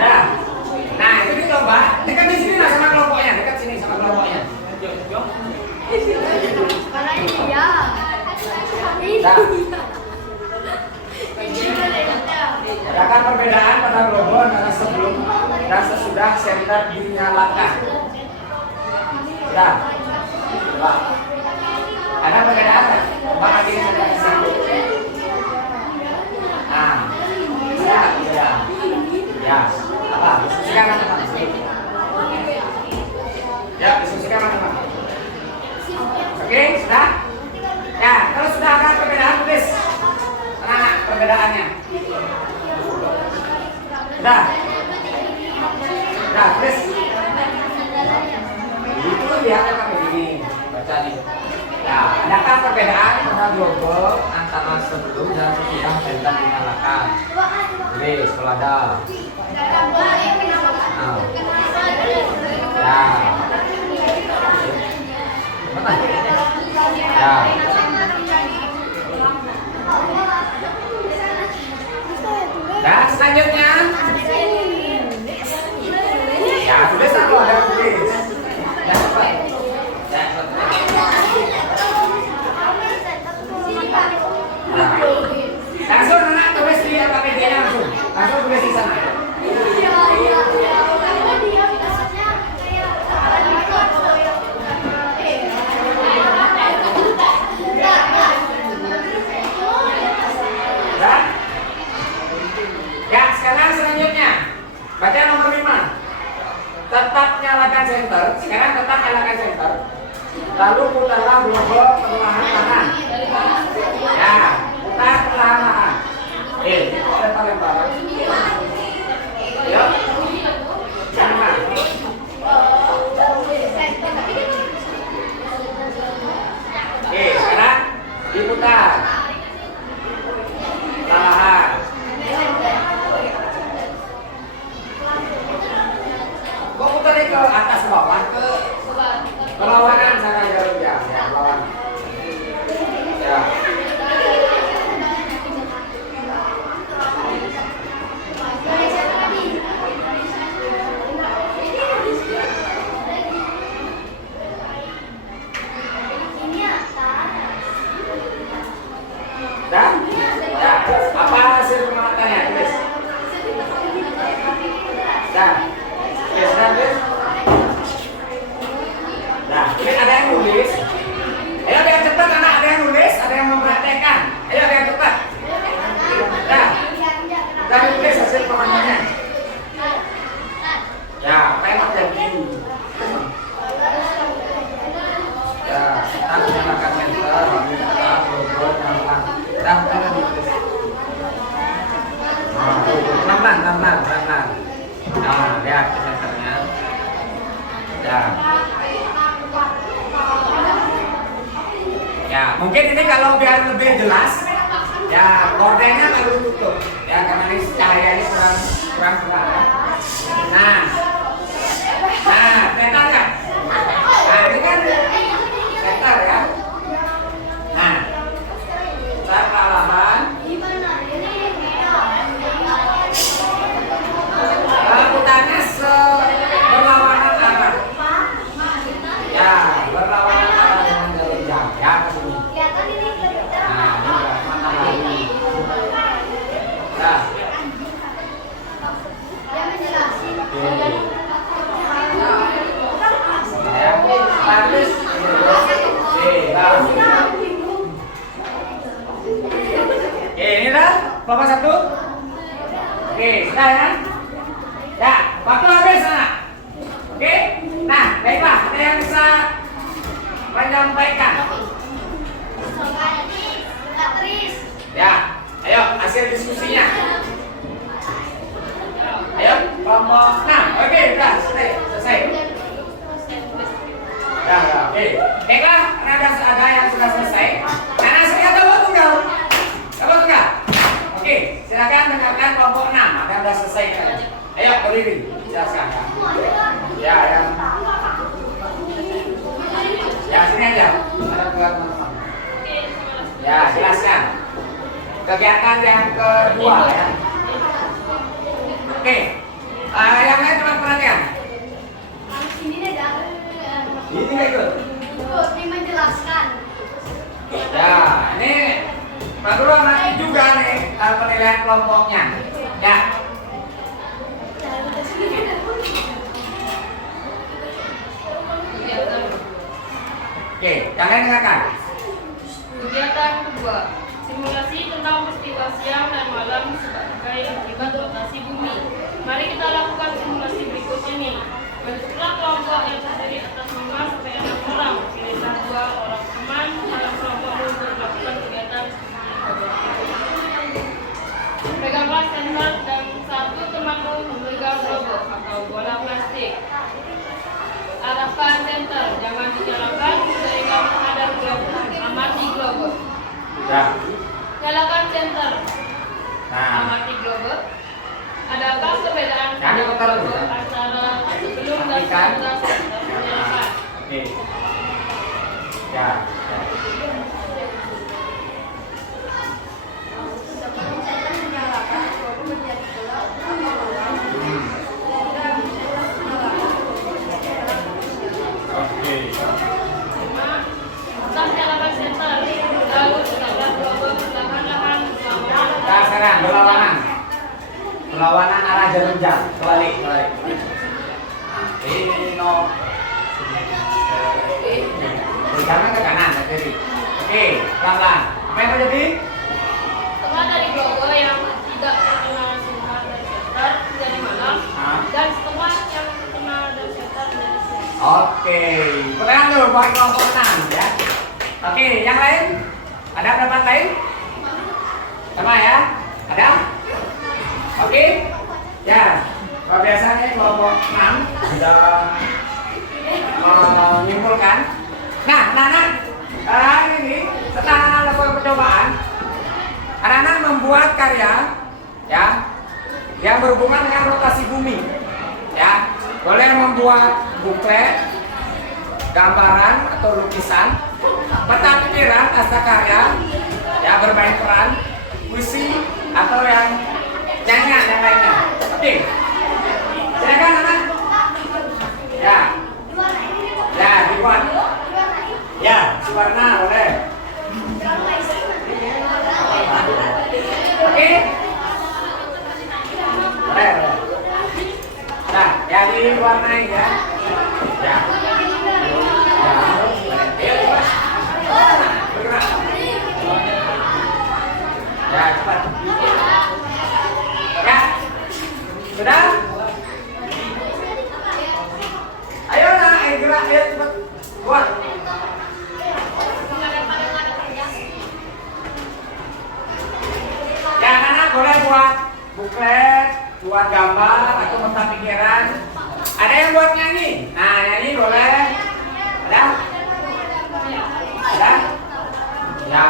Ya. Nah, itu dicoba. Dekat di sini lah sama kelompoknya, dekat sini sama kelompoknya. Karena ini ya. Nah. Adakah perbedaan pada globe antara sebelum dan sesudah center dinyalakan? Ya. Coba. Ada perbedaan nggak? Coba lagi center ke sini. Nah, ya. Ya. Apa? Diskusikan teman-teman. Ya, diskusikan teman-teman. Oke, sudah? Ya, kalau sudah ada perbedaan tulis. Mana perbedaannya? Sudah? Sudah, tulis. Itu lihat apa begini. Baca nih. Ya, adakah perbedaan pada globe antara sebelum dan sesudah center dinyalakan? Tulis, kalau ada. Nah. Ya. Mana? Ya. Dan selanjutnya, ya tulis aku ada tulis. Ya cepat. Ya cepat. Nah. Langsung anak tulis di LKPD-nya langsung. Langsung tulis di sana. Ya, sekarang selanjutnya baca nomor 5. Tetap nyalakan center. Sekarang tetap nyalakan center. Lalu putarlah globe perlahan-lahan. Ya, putar perlahan-lahan. Lempar-lempar. Yuk. Jangan. Sekarang diputar. Perlahan. Kok putar Ya. Oke, sudah tulis. Nah, ini ada yang nulis. Ayo ada yang cepat anak, ada yang nulis, ada yang mempraktekkan. Ayo ada yang cepat. Nah, kita tulis hasil permainannya. Ya, apa yang terjadi? Ya, kita menggunakan enter, kita bobot, pelan-pelan. Kita mulai ditulis. Pelan-pelan. Nah, lihat senternya. Ya. Ya, mungkin ini kalau biar lebih jelas, ya gordennya perlu ditutup. Ya, karena ini cahayanya kurang terang. Nah, center ya. Nah, ini kan center ya. Nah, saya perlahan. Putarnya berlawanan arah. Ya, berlawanan arah dengan jarum jam. Ya, ke sini. Nah, ini matahari. Nah. Ya, bagus. Oke, ini dah kelompok 1. Oke, sudah ya. Ya, waktu habis anak. Oke, nah baiklah, ada yang bisa menyampaikan. Ya, ayo hasil diskusinya. Ayo, kelompok 6. Oke, sudah selesai. Ya, oke. Baiklah, ada yang sudah selesai. Karena saya coba tunggal. Oke, silakan dengarkan kelompok 6. Ada yang sudah selesai kan? Ayo berdiri, jelaskan. Ya, ya sini aja. Ada buat teman-teman. Ya, jelaskan. Kegiatan yang kedua ya. Oke, yang lain cuma perhatian. Ini nggak ikut. Ini menjelaskan. Ya, ini Pak Guru nanti juga nih penilaian kelompoknya. Ya. Oke, kalian dengarkan. Kegiatan kedua, simulasi tentang peristiwa siang dan malam sebagai akibat rotasi bumi. Mari kita lakukan simulasi berikut ini. Bentuklah kelompok yang terdiri atas 5 sampai 6 orang. Pilihlah 2 orang teman dalam kelompok untuk melakukan kegiatan. Peganglah senter dan 1 temanmu memegang robot atau bola plastik. Arahkan senter, jangan dinyalakan sehingga menghadap globus. Amati globus. Ya. Nyalakan senter. Nah, Amati globus. Adakah perbedaan Yang diputar dulu, ya. antara sebelum dan Amatikan. sesudah senter? Nyalakan. oke. Ya. Oke. Setelah nyalakan senter, lalu tegakkan globus perlahan-lahan Nah, sekarang berlawanan arah jarum jam. Kebalik. Ini no. Berjalan ke kanan, ke kiri. Oke, pelan-pelan. Apa yang terjadi? Setelah dari globus yang tidak terkena sinar dari senter menjadi malam, dan setelah yang terkena dari senter menjadi siang. Oke, pertanyaan dulu buat kelompok 6 ya. Oke, yang lain? Ada pendapat lain? Sama ya? Ada? Oke? Ya, kalau biasanya kelompok 6 sudah menyimpulkan. Nah, anak-anak ini setelah anak lakukan percobaan, anak-anak membuat karya ya yang berhubungan dengan rotasi bumi. Ya, boleh membuat buklet, gambaran atau lukisan, peta pikiran, karya, ya bermain peran, puisi atau yang nyanyian yang lainnya. Oke, silakan anak. Ya, dibuat. Ya, warna boleh. Oke. Boleh. Nah, diwarnai ya. Ya. Ya. Ayo cepat. Bergerak. Ya cepat. Ya. Sudah? Ayo nak, gerak, ayo cepat. Buat. Ya anak-anak boleh buat buklet, buat gambar atau mata pikiran. Ada yang buat nyanyi? Nah nyanyi boleh. Ada? Ada? Ya.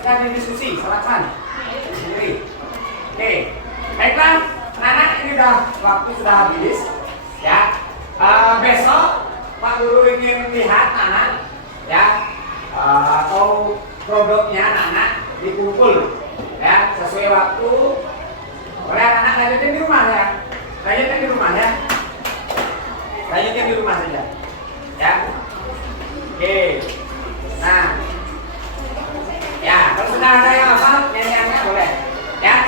Kita diskusi, silakan. Sendiri. Oke, baiklah, anak-anak ini waktu sudah habis, ya. Besok Pak Guru ingin lihat anak, ya, atau produknya anak-anak dikumpul, ya, sesuai waktu. Oleh anak-anak lanjutin di rumah ya, lanjutin di rumah ya, lanjutin di rumah saja, ya. Oke, nah. Ya, kalau sudah ada yang hafal, nyanyiannya boleh. Ya,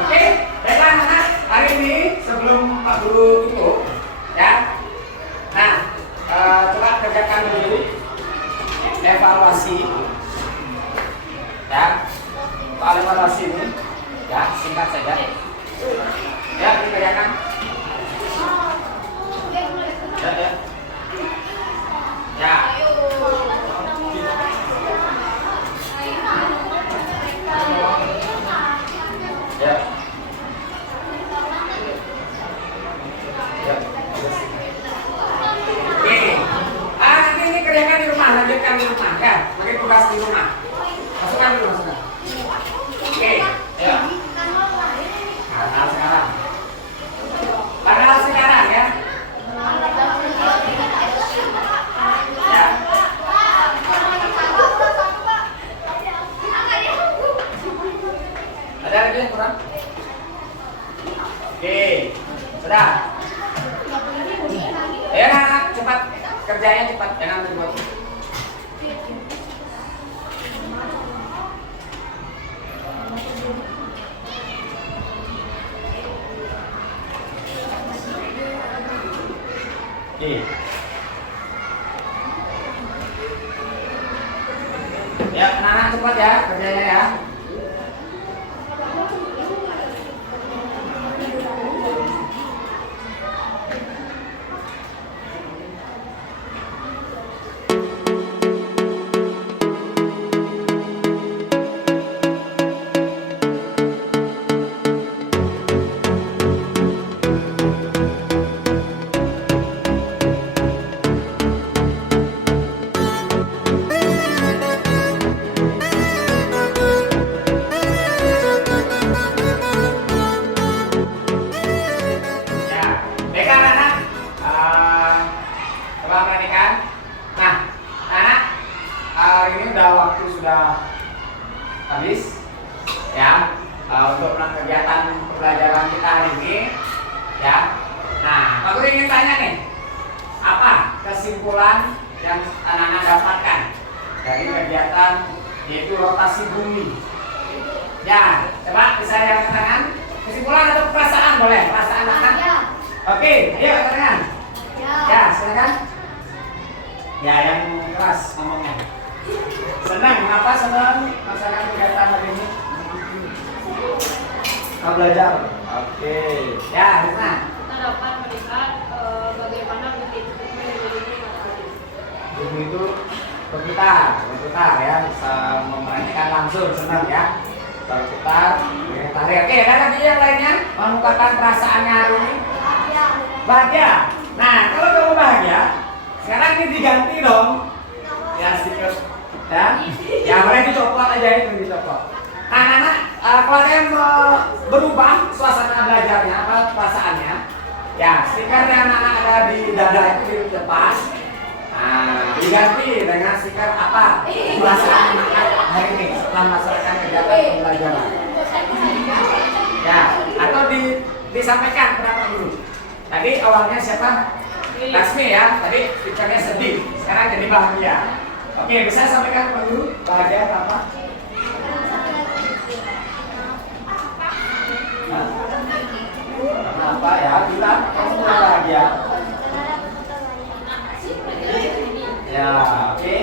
oke. Baiklah anak-anak, hari ini sebelum Pak Guru tutup, ya. Nah, coba kerjakan dulu evaluasi. Ya, soal evaluasi ini, ya singkat saja. Ya, dikerjakan. Ya, ya. Ya. Ya. Ya. Oke. Nanti ini kerjakan di rumah, lanjutkan di rumah ya. Pakai tugas di rumah. Masukkan dulu, masukkan. Oke. Ya. Tanggal sekarang. Tanggal sekarang ya. Ya. Ada lagi yang kurang? Oke, sudah. Ayo anak, cepat kerjanya cepat, jangan terbuat. Oke. Ya, anak-anak cepat ya kerjanya ya. Habis ya untuk kegiatan pembelajaran kita hari ini ya. Nah, Pak Guru ingin tanya nih, apa kesimpulan yang anak-anak dapatkan dari kegiatan yaitu rotasi bumi? Ya, coba bisa yang angkat tangan. Kesimpulan atau perasaan boleh? Perasaan anak? Oke, ayo angkat tangan. Ya, silakan. Ya, yang keras ngomongnya. Senang, kenapa senang melaksanakan kegiatan hari ini? Mau belajar. Oke. Ya, Rizna. Kita dapat melihat bagaimana bumi itu mengelilingi matahari. Bumi itu berputar ya, bisa memperhatikan langsung, senang ya. Berputar, tarik. Oke, ada lagi yang lainnya mengungkapkan perasaannya hari ini? Bahagia. Nah, kalau kamu bahagia, sekarang ini diganti dong. Ya, stiker. Ya, boleh dicopot aja itu dicopot. Nah, anak-anak, kalau ada yang berubah suasana belajarnya, apa perasaannya, ya stiker yang anak-anak ada di dada itu dilepas. Nah, diganti dengan stiker apa? Perasaan anak hari ini setelah melaksanakan kegiatan pembelajaran. Ya, atau disampaikan kenapa dulu. Tadi awalnya siapa? Lasmi ya. Tadi stikernya sedih. Sekarang jadi bahagia. Oke, bisa sampaikan Pak Guru bahagia apa? Kenapa ya? Bilang kamu bahagia. Ya, oke.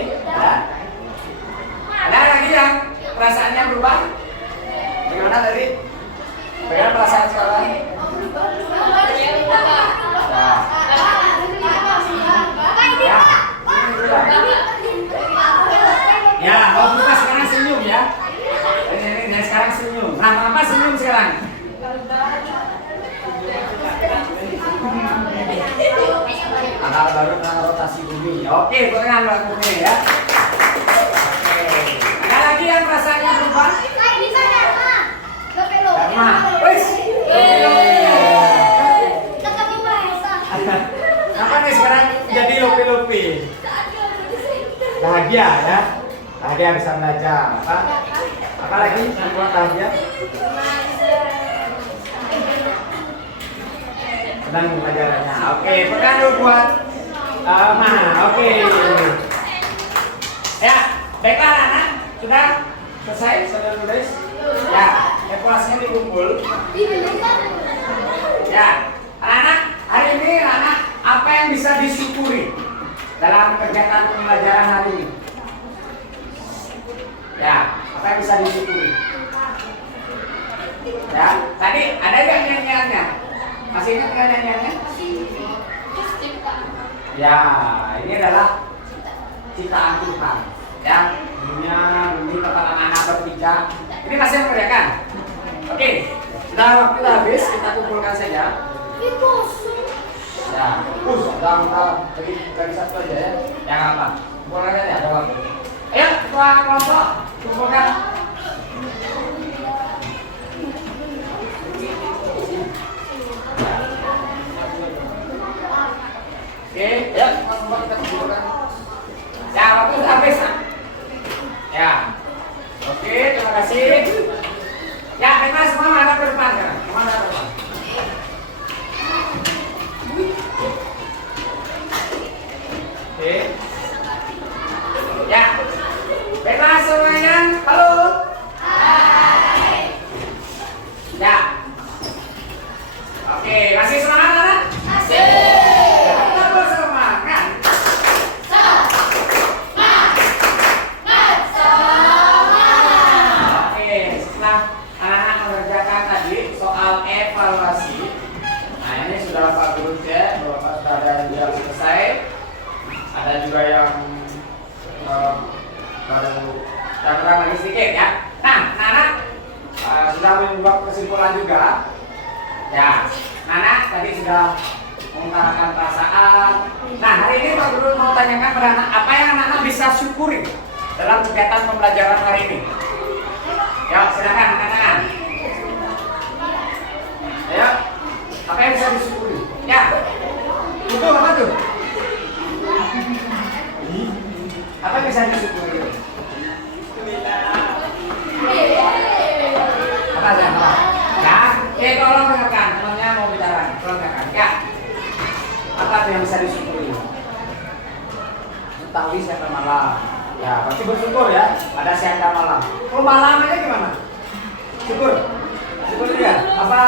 Ada lagi yang perasaannya berubah? Bagaimana tadi? Bagaimana perasaan sekarang? Ya. Ya, kalau kita sekarang senyum ya. Ini sekarang senyum. Nah, kenapa senyum sekarang? Akal baru tentang rotasi bumi. Oke, perkenalkan lagunya ya. Oke. Ada lagi yang rasanya berubah? Karma. Wes. Kenapa nih sekarang jadi lopi-lopi? Bahagia ya. Bahagia bisa belajar. Apa lagi yang buat bahagia? Sedang pelajarannya. Oke, pekan dulu buat oke. Ya, baiklah anak, sudah selesai, sudah tulis. Ya, evaluasinya dikumpul. Ya, anak, hari ini anak apa yang bisa disyukuri dalam kegiatan pembelajaran hari ini? Ya, apa yang bisa disyukuri? Ya, tadi ada nggak nyanyiannya? Masih ingat nggak nyanyiannya? Ya, ini adalah ciptaan Tuhan. Ya, dunia bumi tempat anak-anak berpijak. Ini masih mengerjakan. Oke, sudah waktu habis, kita kumpulkan saja. Ya, udah dari satu aja ya. Yang apa? Kumpulkan saja, ada waktu. Ayo, ketua kelompok, kumpulkan. Oke, ya, teman-teman kita kumpulkan. Ya, waktu sudah habis. Ya, oke, terima kasih. Ya, kita semua menghadap ke depan kan? Kemana ke depan? Oke. Ya, baiklah semuanya. Halo. Hai. Ya. Oke, masih semangat anak? Masih. Pak Guru cek bahwa sudah ada yang selesai, ada juga yang baru kurang lagi sedikit ya. Nah, Nana sudah membuat kesimpulan juga. Ya, Nana tadi sudah mengungkapkan perasaan. Nah, hari ini Pak Guru mau tanyakan pada Nana, apa yang Nana bisa syukuri dalam kegiatan pembelajaran hari ini? Ya, silakan katakan. Ayo, apa yang bisa disyukuri? Ya, itu apa tuh? Apa yang bisa disyukuri? Apa aja? Ya, tolong dengarkan. Temannya mau bicara, tolong dengarkan. Ya, apa yang bisa disyukuri? Mengetahui siang dan malam. Ya, pasti bersyukur ya. Ada siang dan malam. Kalau malam aja gimana? Syukur. Syukur juga. Apa?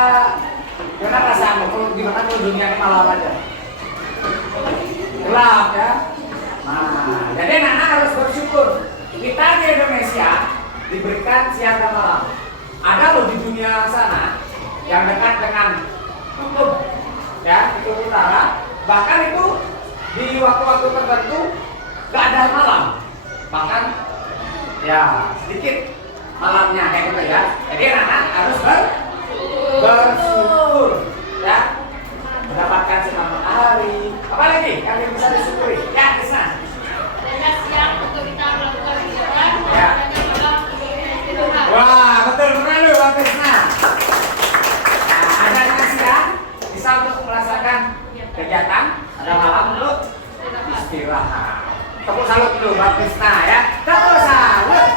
Gimana perasaanmu? Kalau gimana kalau dunia ini malam aja? Gelap ya. Nah, jadi anak-anak harus bersyukur. Kita di Indonesia diberikan siang dan malam. Ada loh di dunia sana yang dekat dengan kutub, ya, kutub utara. Bahkan itu di waktu-waktu tertentu gak ada malam. Bahkan ya sedikit malamnya kayak gitu ya. Jadi anak-anak harus bersyukur ya, mendapatkan sinar matahari. Apa lagi yang bisa disyukuri? Ya, Krisna. Ada siang untuk kita melakukan kegiatan, Ya. ada malam untuk istirahat. Wah, betul sekali Pak Krisna. Nah, adanya siang bisa untuk melaksanakan kegiatan, ada malam untuk istirahat. Tepuk salut dulu buat Krisna ya. Tepuk salut.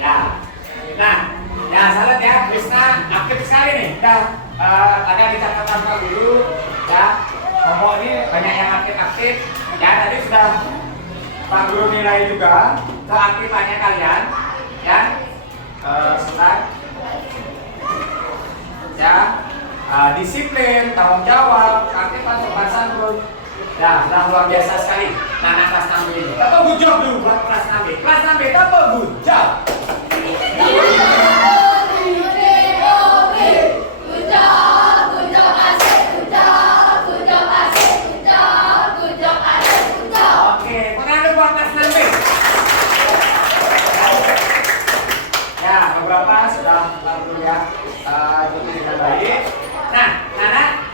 Ya. Nah, ya salut ya, Krisna aktif sekali nih. Udah ada di catatan Pak Guru ya. Kelompok ini banyak yang aktif-aktif. Ya tadi sudah Pak Guru nilai juga keaktifannya kalian. Ya. Sebentar. Ya. Disiplin, tanggung jawab, keaktifan, sopan santun. Ya, sudah luar biasa sekali. Anak kelas 6B ini. Tepuk good job dulu buat kelas 6B. Kelas 6B tepuk good job. Oke, pengandu buat kelas 6B. Ya, beberapa sudah lalu ya ikuti dengan baik. Nah, Nana,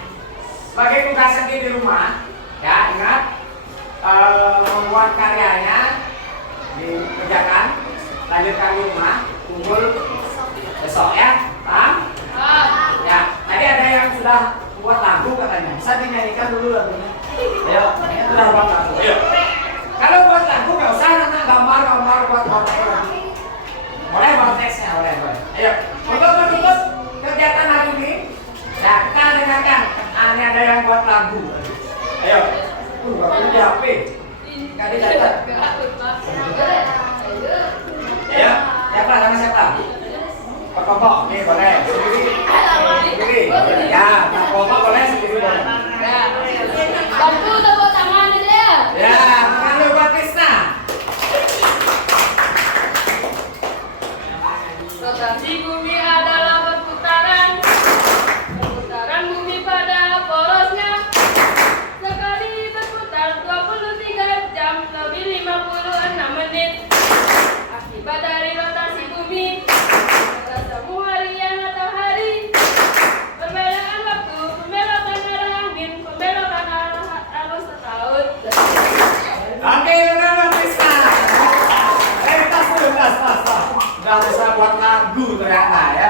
sebagai tugas sendiri di rumah, ya ingat membuat karyanya dikerjakan, lanjutkan di rumah, kumpul besok ya, paham? Ya, tadi ada yang sudah buat lagu katanya, bisa dinyanyikan dulu lagunya. Ayo, sudah buat lagu. Ayo. Kalau buat lagu nggak usah Nana gambar-gambar buat konten. Boleh buat teksnya, boleh. Ayo, untuk kegiatan hari ini. Nah, kita dengarkan. Ini ada yang buat lagu. Ayo. Lagunya di HP. Nggak dicatat. Ayo. Siapa? Sama siapa? Pak Kompok. Nih, boleh. Sendiri. Ya, Pak Kompok boleh sendiri boleh. Bantu tepuk tangan aja ya. Ya, kalau buat Krisna. Rotasi bumi adalah perputaran bumi pada porosnya. Sekali berputar 23 jam lebih 56 menit. Akibat dari rotasi bumi pada semu harian matahari, perbedaan waktu, pembelokan arah angin, pembelokan arah arus laut. Oke, benar Krisna. Tas dulu, tas. Udah bisa buat lagu ternyata ya.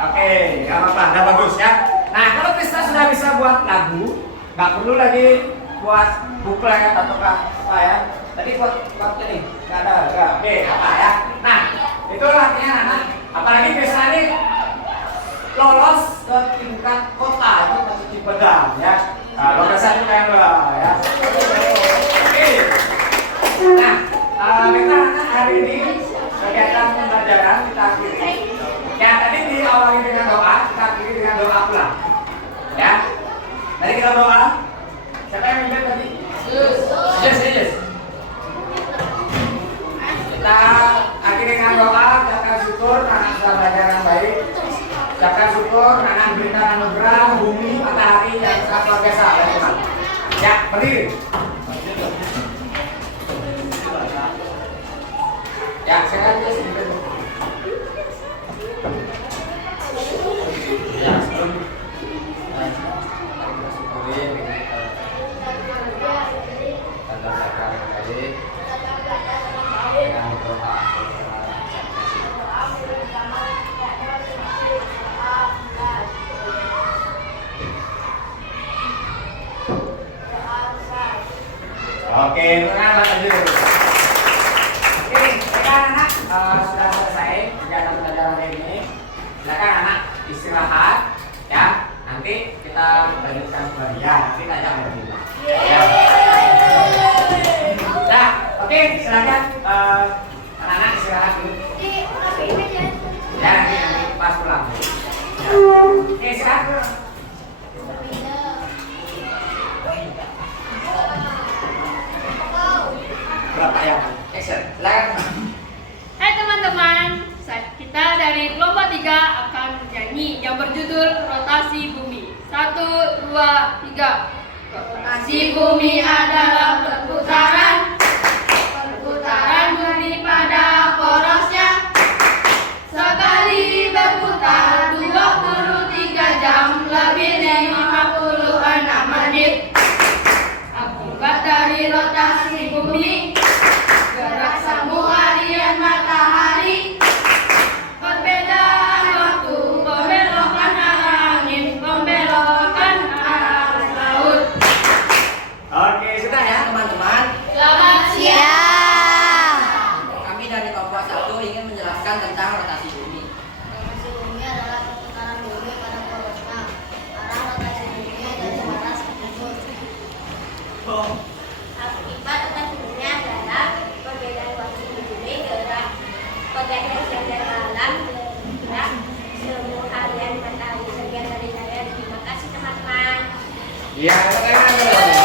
Oke, nggak apa-apa, udah bagus ya. Nah, kalau Krisna sudah bisa buat lagu, nggak perlu lagi buat buklet atau apa ya. Tadi buat ini, nggak ada. Oke, apa ya. Nah, itu artinya anak. Apalagi biasanya nih lolos ke tingkat kota itu masuk Cipedang ya. Nah, lokasi Pemda ya. Oke. Nah, kita hari ini kegiatan pembelajaran kita akhiri. Ya, tadi diawali dengan doa, kita akhiri dengan doa pula. Ya. Mari kita doa. Siapa yang mimpin tadi? Yes. Kita akhiri dengan doa, ucapkan syukur karena sudah belajar yang baik. Ucapkan syukur karena diberikan anugerah bumi, matahari yang sangat luar biasa oleh Tuhan. Ya, berdiri. Ya, saya aja sedikit. Ya, sebelum kita syukuri tanda belakang tadi dengan doa. Oke, tenang lanjut. Oke, silakan anak sudah selesai kegiatan pelajaran hari ini. Silakan anak istirahat ya. Nanti kita lanjutkan kembali ya. Nanti tanya lagi. Ya. Nah, oke, silakan anak istirahat dulu. Ya, nanti pas pulang. Oke, istirahat dulu. Berapa ya? Action. Silakan. Hai teman-teman, kita dari kelompok 3 akan bernyanyi yang berjudul Rotasi Bumi. 1, 2, 3. Rotasi bumi adalah perputaran bumi pada porosnya. Sekali berputar 23 jam lebih 56 menit. Akibat dari rotasi bumi, gerak semu harian matahari, perbedaan waktu, pembelokan arah angin, pembelokan arah matahari. Sekian dari saya. Terima kasih teman-teman. Iya, teman-teman.